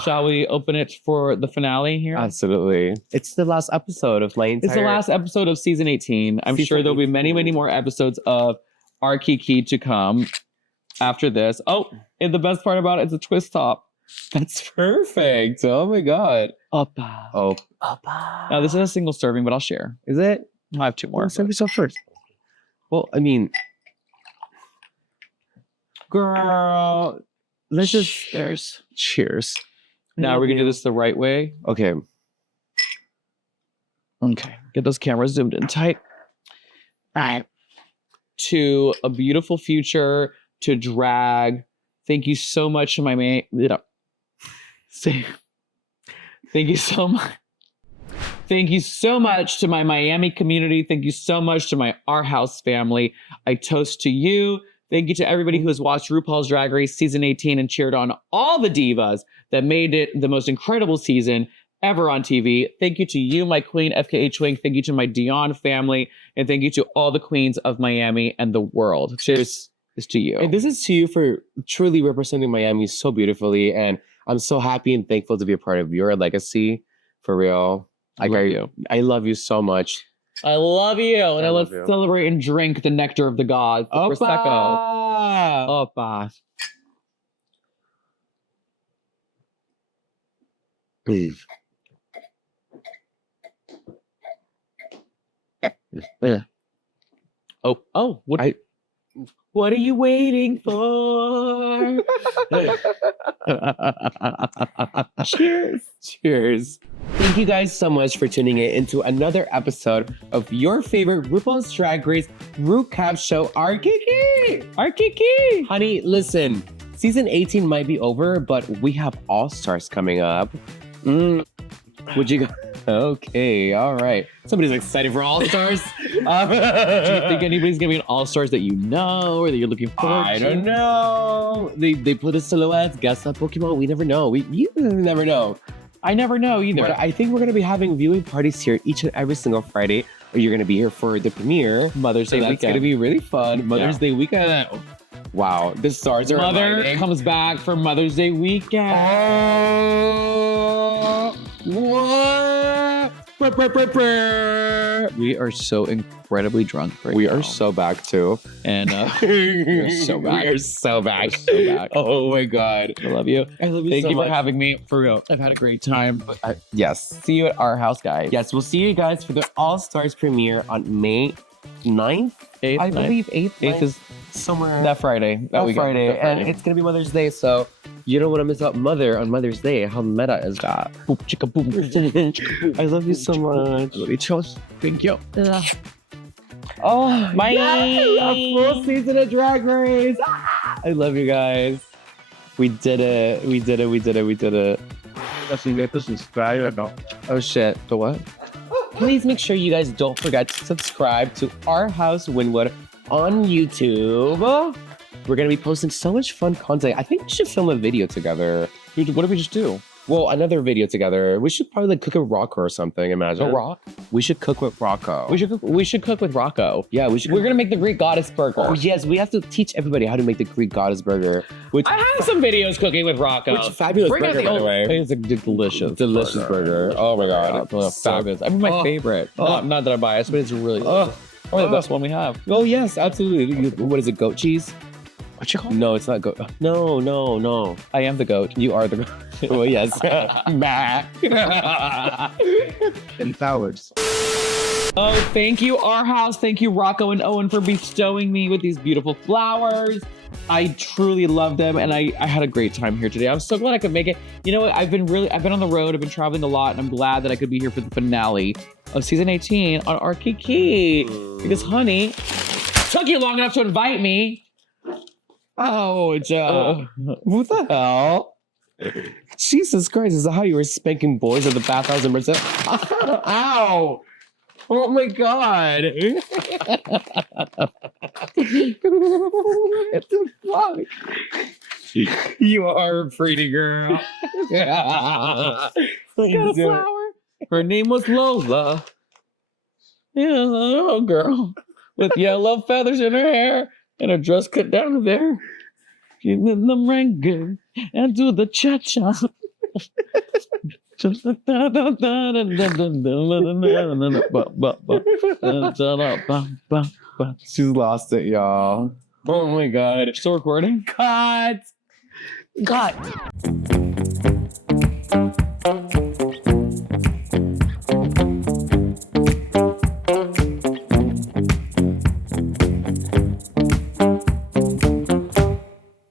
Shall we open it for the finale here? Absolutely. It's the last episode of my entire... It's the last episode of season 18. I'm Season sure there'll be many, 18. many more episodes of our Kiki to come after this. Oh, and the best part about it is a twist top. That's perfect. Oh my God. Oppa. Oh. Now, this is a single serving, but I'll share. Is it? I have two more. Well, send yourself first. Well, I mean... Girl... Let's just... Cheers. Cheers. Now we're going to do this the right way. Okay. Okay. Get those cameras zoomed in tight. All right. To a beautiful future, to drag. Thank you so much to my mate. Thank you so much. Thank you so much to my Miami community. Thank you so much to my R House family. I toast to you. Thank you to everybody who has watched RuPaul's Drag Race season 18 and cheered on all the divas that made it the most incredible season ever on TV. Thank you to you, my queen, FKA Twink. Thank you to my Dion family. And thank you to all the queens of Miami and the world. This is to you. And this is to you for truly representing Miami so beautifully. And I'm so happy and thankful to be a part of your legacy. For real. I love you so much. I love you. And I let's love you. celebrate and drink the nectar of the gods. The Prosecco. Oppa. Please. Oh, what are you waiting for? Cheers. Cheers. Thank you guys so much for tuning in into another episode of your favorite RuPaul's Drag Race recap show, R Kiki. Our Kiki. Honey, listen, season 18 might be over, but we have All Stars coming up. Would you go? Okay, all right. Somebody's excited for All Stars. Do you think anybody's gonna be an All Stars that you know or that you're looking forward to? I don't know. They put the silhouettes, guess that Pokemon. We never know. You never know. I never know either. But I think we're gonna be having viewing parties here each and every single Friday. Or you're gonna be here for the premiere. Mother's Day So that's weekend. gonna be really fun. Mother's Day weekend. Wow, the stars are Mother aligning. comes back for Mother's Day weekend. What? We are so incredibly drunk right We now. are so back too. And We're so back. We are so back. so back. Oh my God. I love you. I love you Thank so you much. for having me. For real. I've had a great time. Yes. See you at our house, guys. Yes, we'll see you guys for the All Stars premiere on May 9th. 8th, I believe 8th. 8th is somewhere that Friday. that weekend. Friday. That And it's going to be Mother's Day, so you don't want to miss out Mother on Mother's Day. How meta is that? Boop, chicka, boom. I love you so much. Thank you. Oh, Bye. A full season of Drag Race. I love you guys. We did it. We did it. We did it. We did it. Oh shit. The what? Please make sure you guys don't forget to subscribe to R House Wynwood on YouTube. We're gonna be posting so much fun content. I think we should film a video together. What did we just do? Well, another video together. We should probably like cook a Rocco or something. Imagine. A rock? We should cook with Rocco. We should cook with Rocco. Yeah, we should. We're gonna make the Greek goddess burger. Oh yes, we have to teach everybody how to make the Greek goddess burger. Which I have some videos cooking with Rocco. Which fabulous Bring out burger, the by the way. It's a delicious burger. Oh my god. Fabulous. I mean, my favorite. Not that I'm biased, but it's really Oh. probably the best one we have. Oh yes, absolutely. What is it? Goat cheese? What you call? No, it's not goat. No. I am the goat. You are the goat. Well, yes. And flowers. Oh, thank you, R House. Thank you, Rocco and Owen, for bestowing me with these beautiful flowers. I truly love them, and I had a great time here today. I'm so glad I could make it. You know what? I've been on the road. I've been traveling a lot, and I'm glad that I could be here for the finale of season 18 on our Kiki. Because, honey, it took you long enough to invite me. Oh, What the hell? Jesus Christ, is that how you were spanking boys at the bathhouse in Brazil? Ow! Oh my god. What the fuck? You are a pretty girl. Got a flower. Her name was Lola. Yeah, a little girl with yellow feathers in her hair and her dress cut down to there. She did the merengue and do the cha-cha. She's lost it, y'all. Oh my god. Still recording? Cut.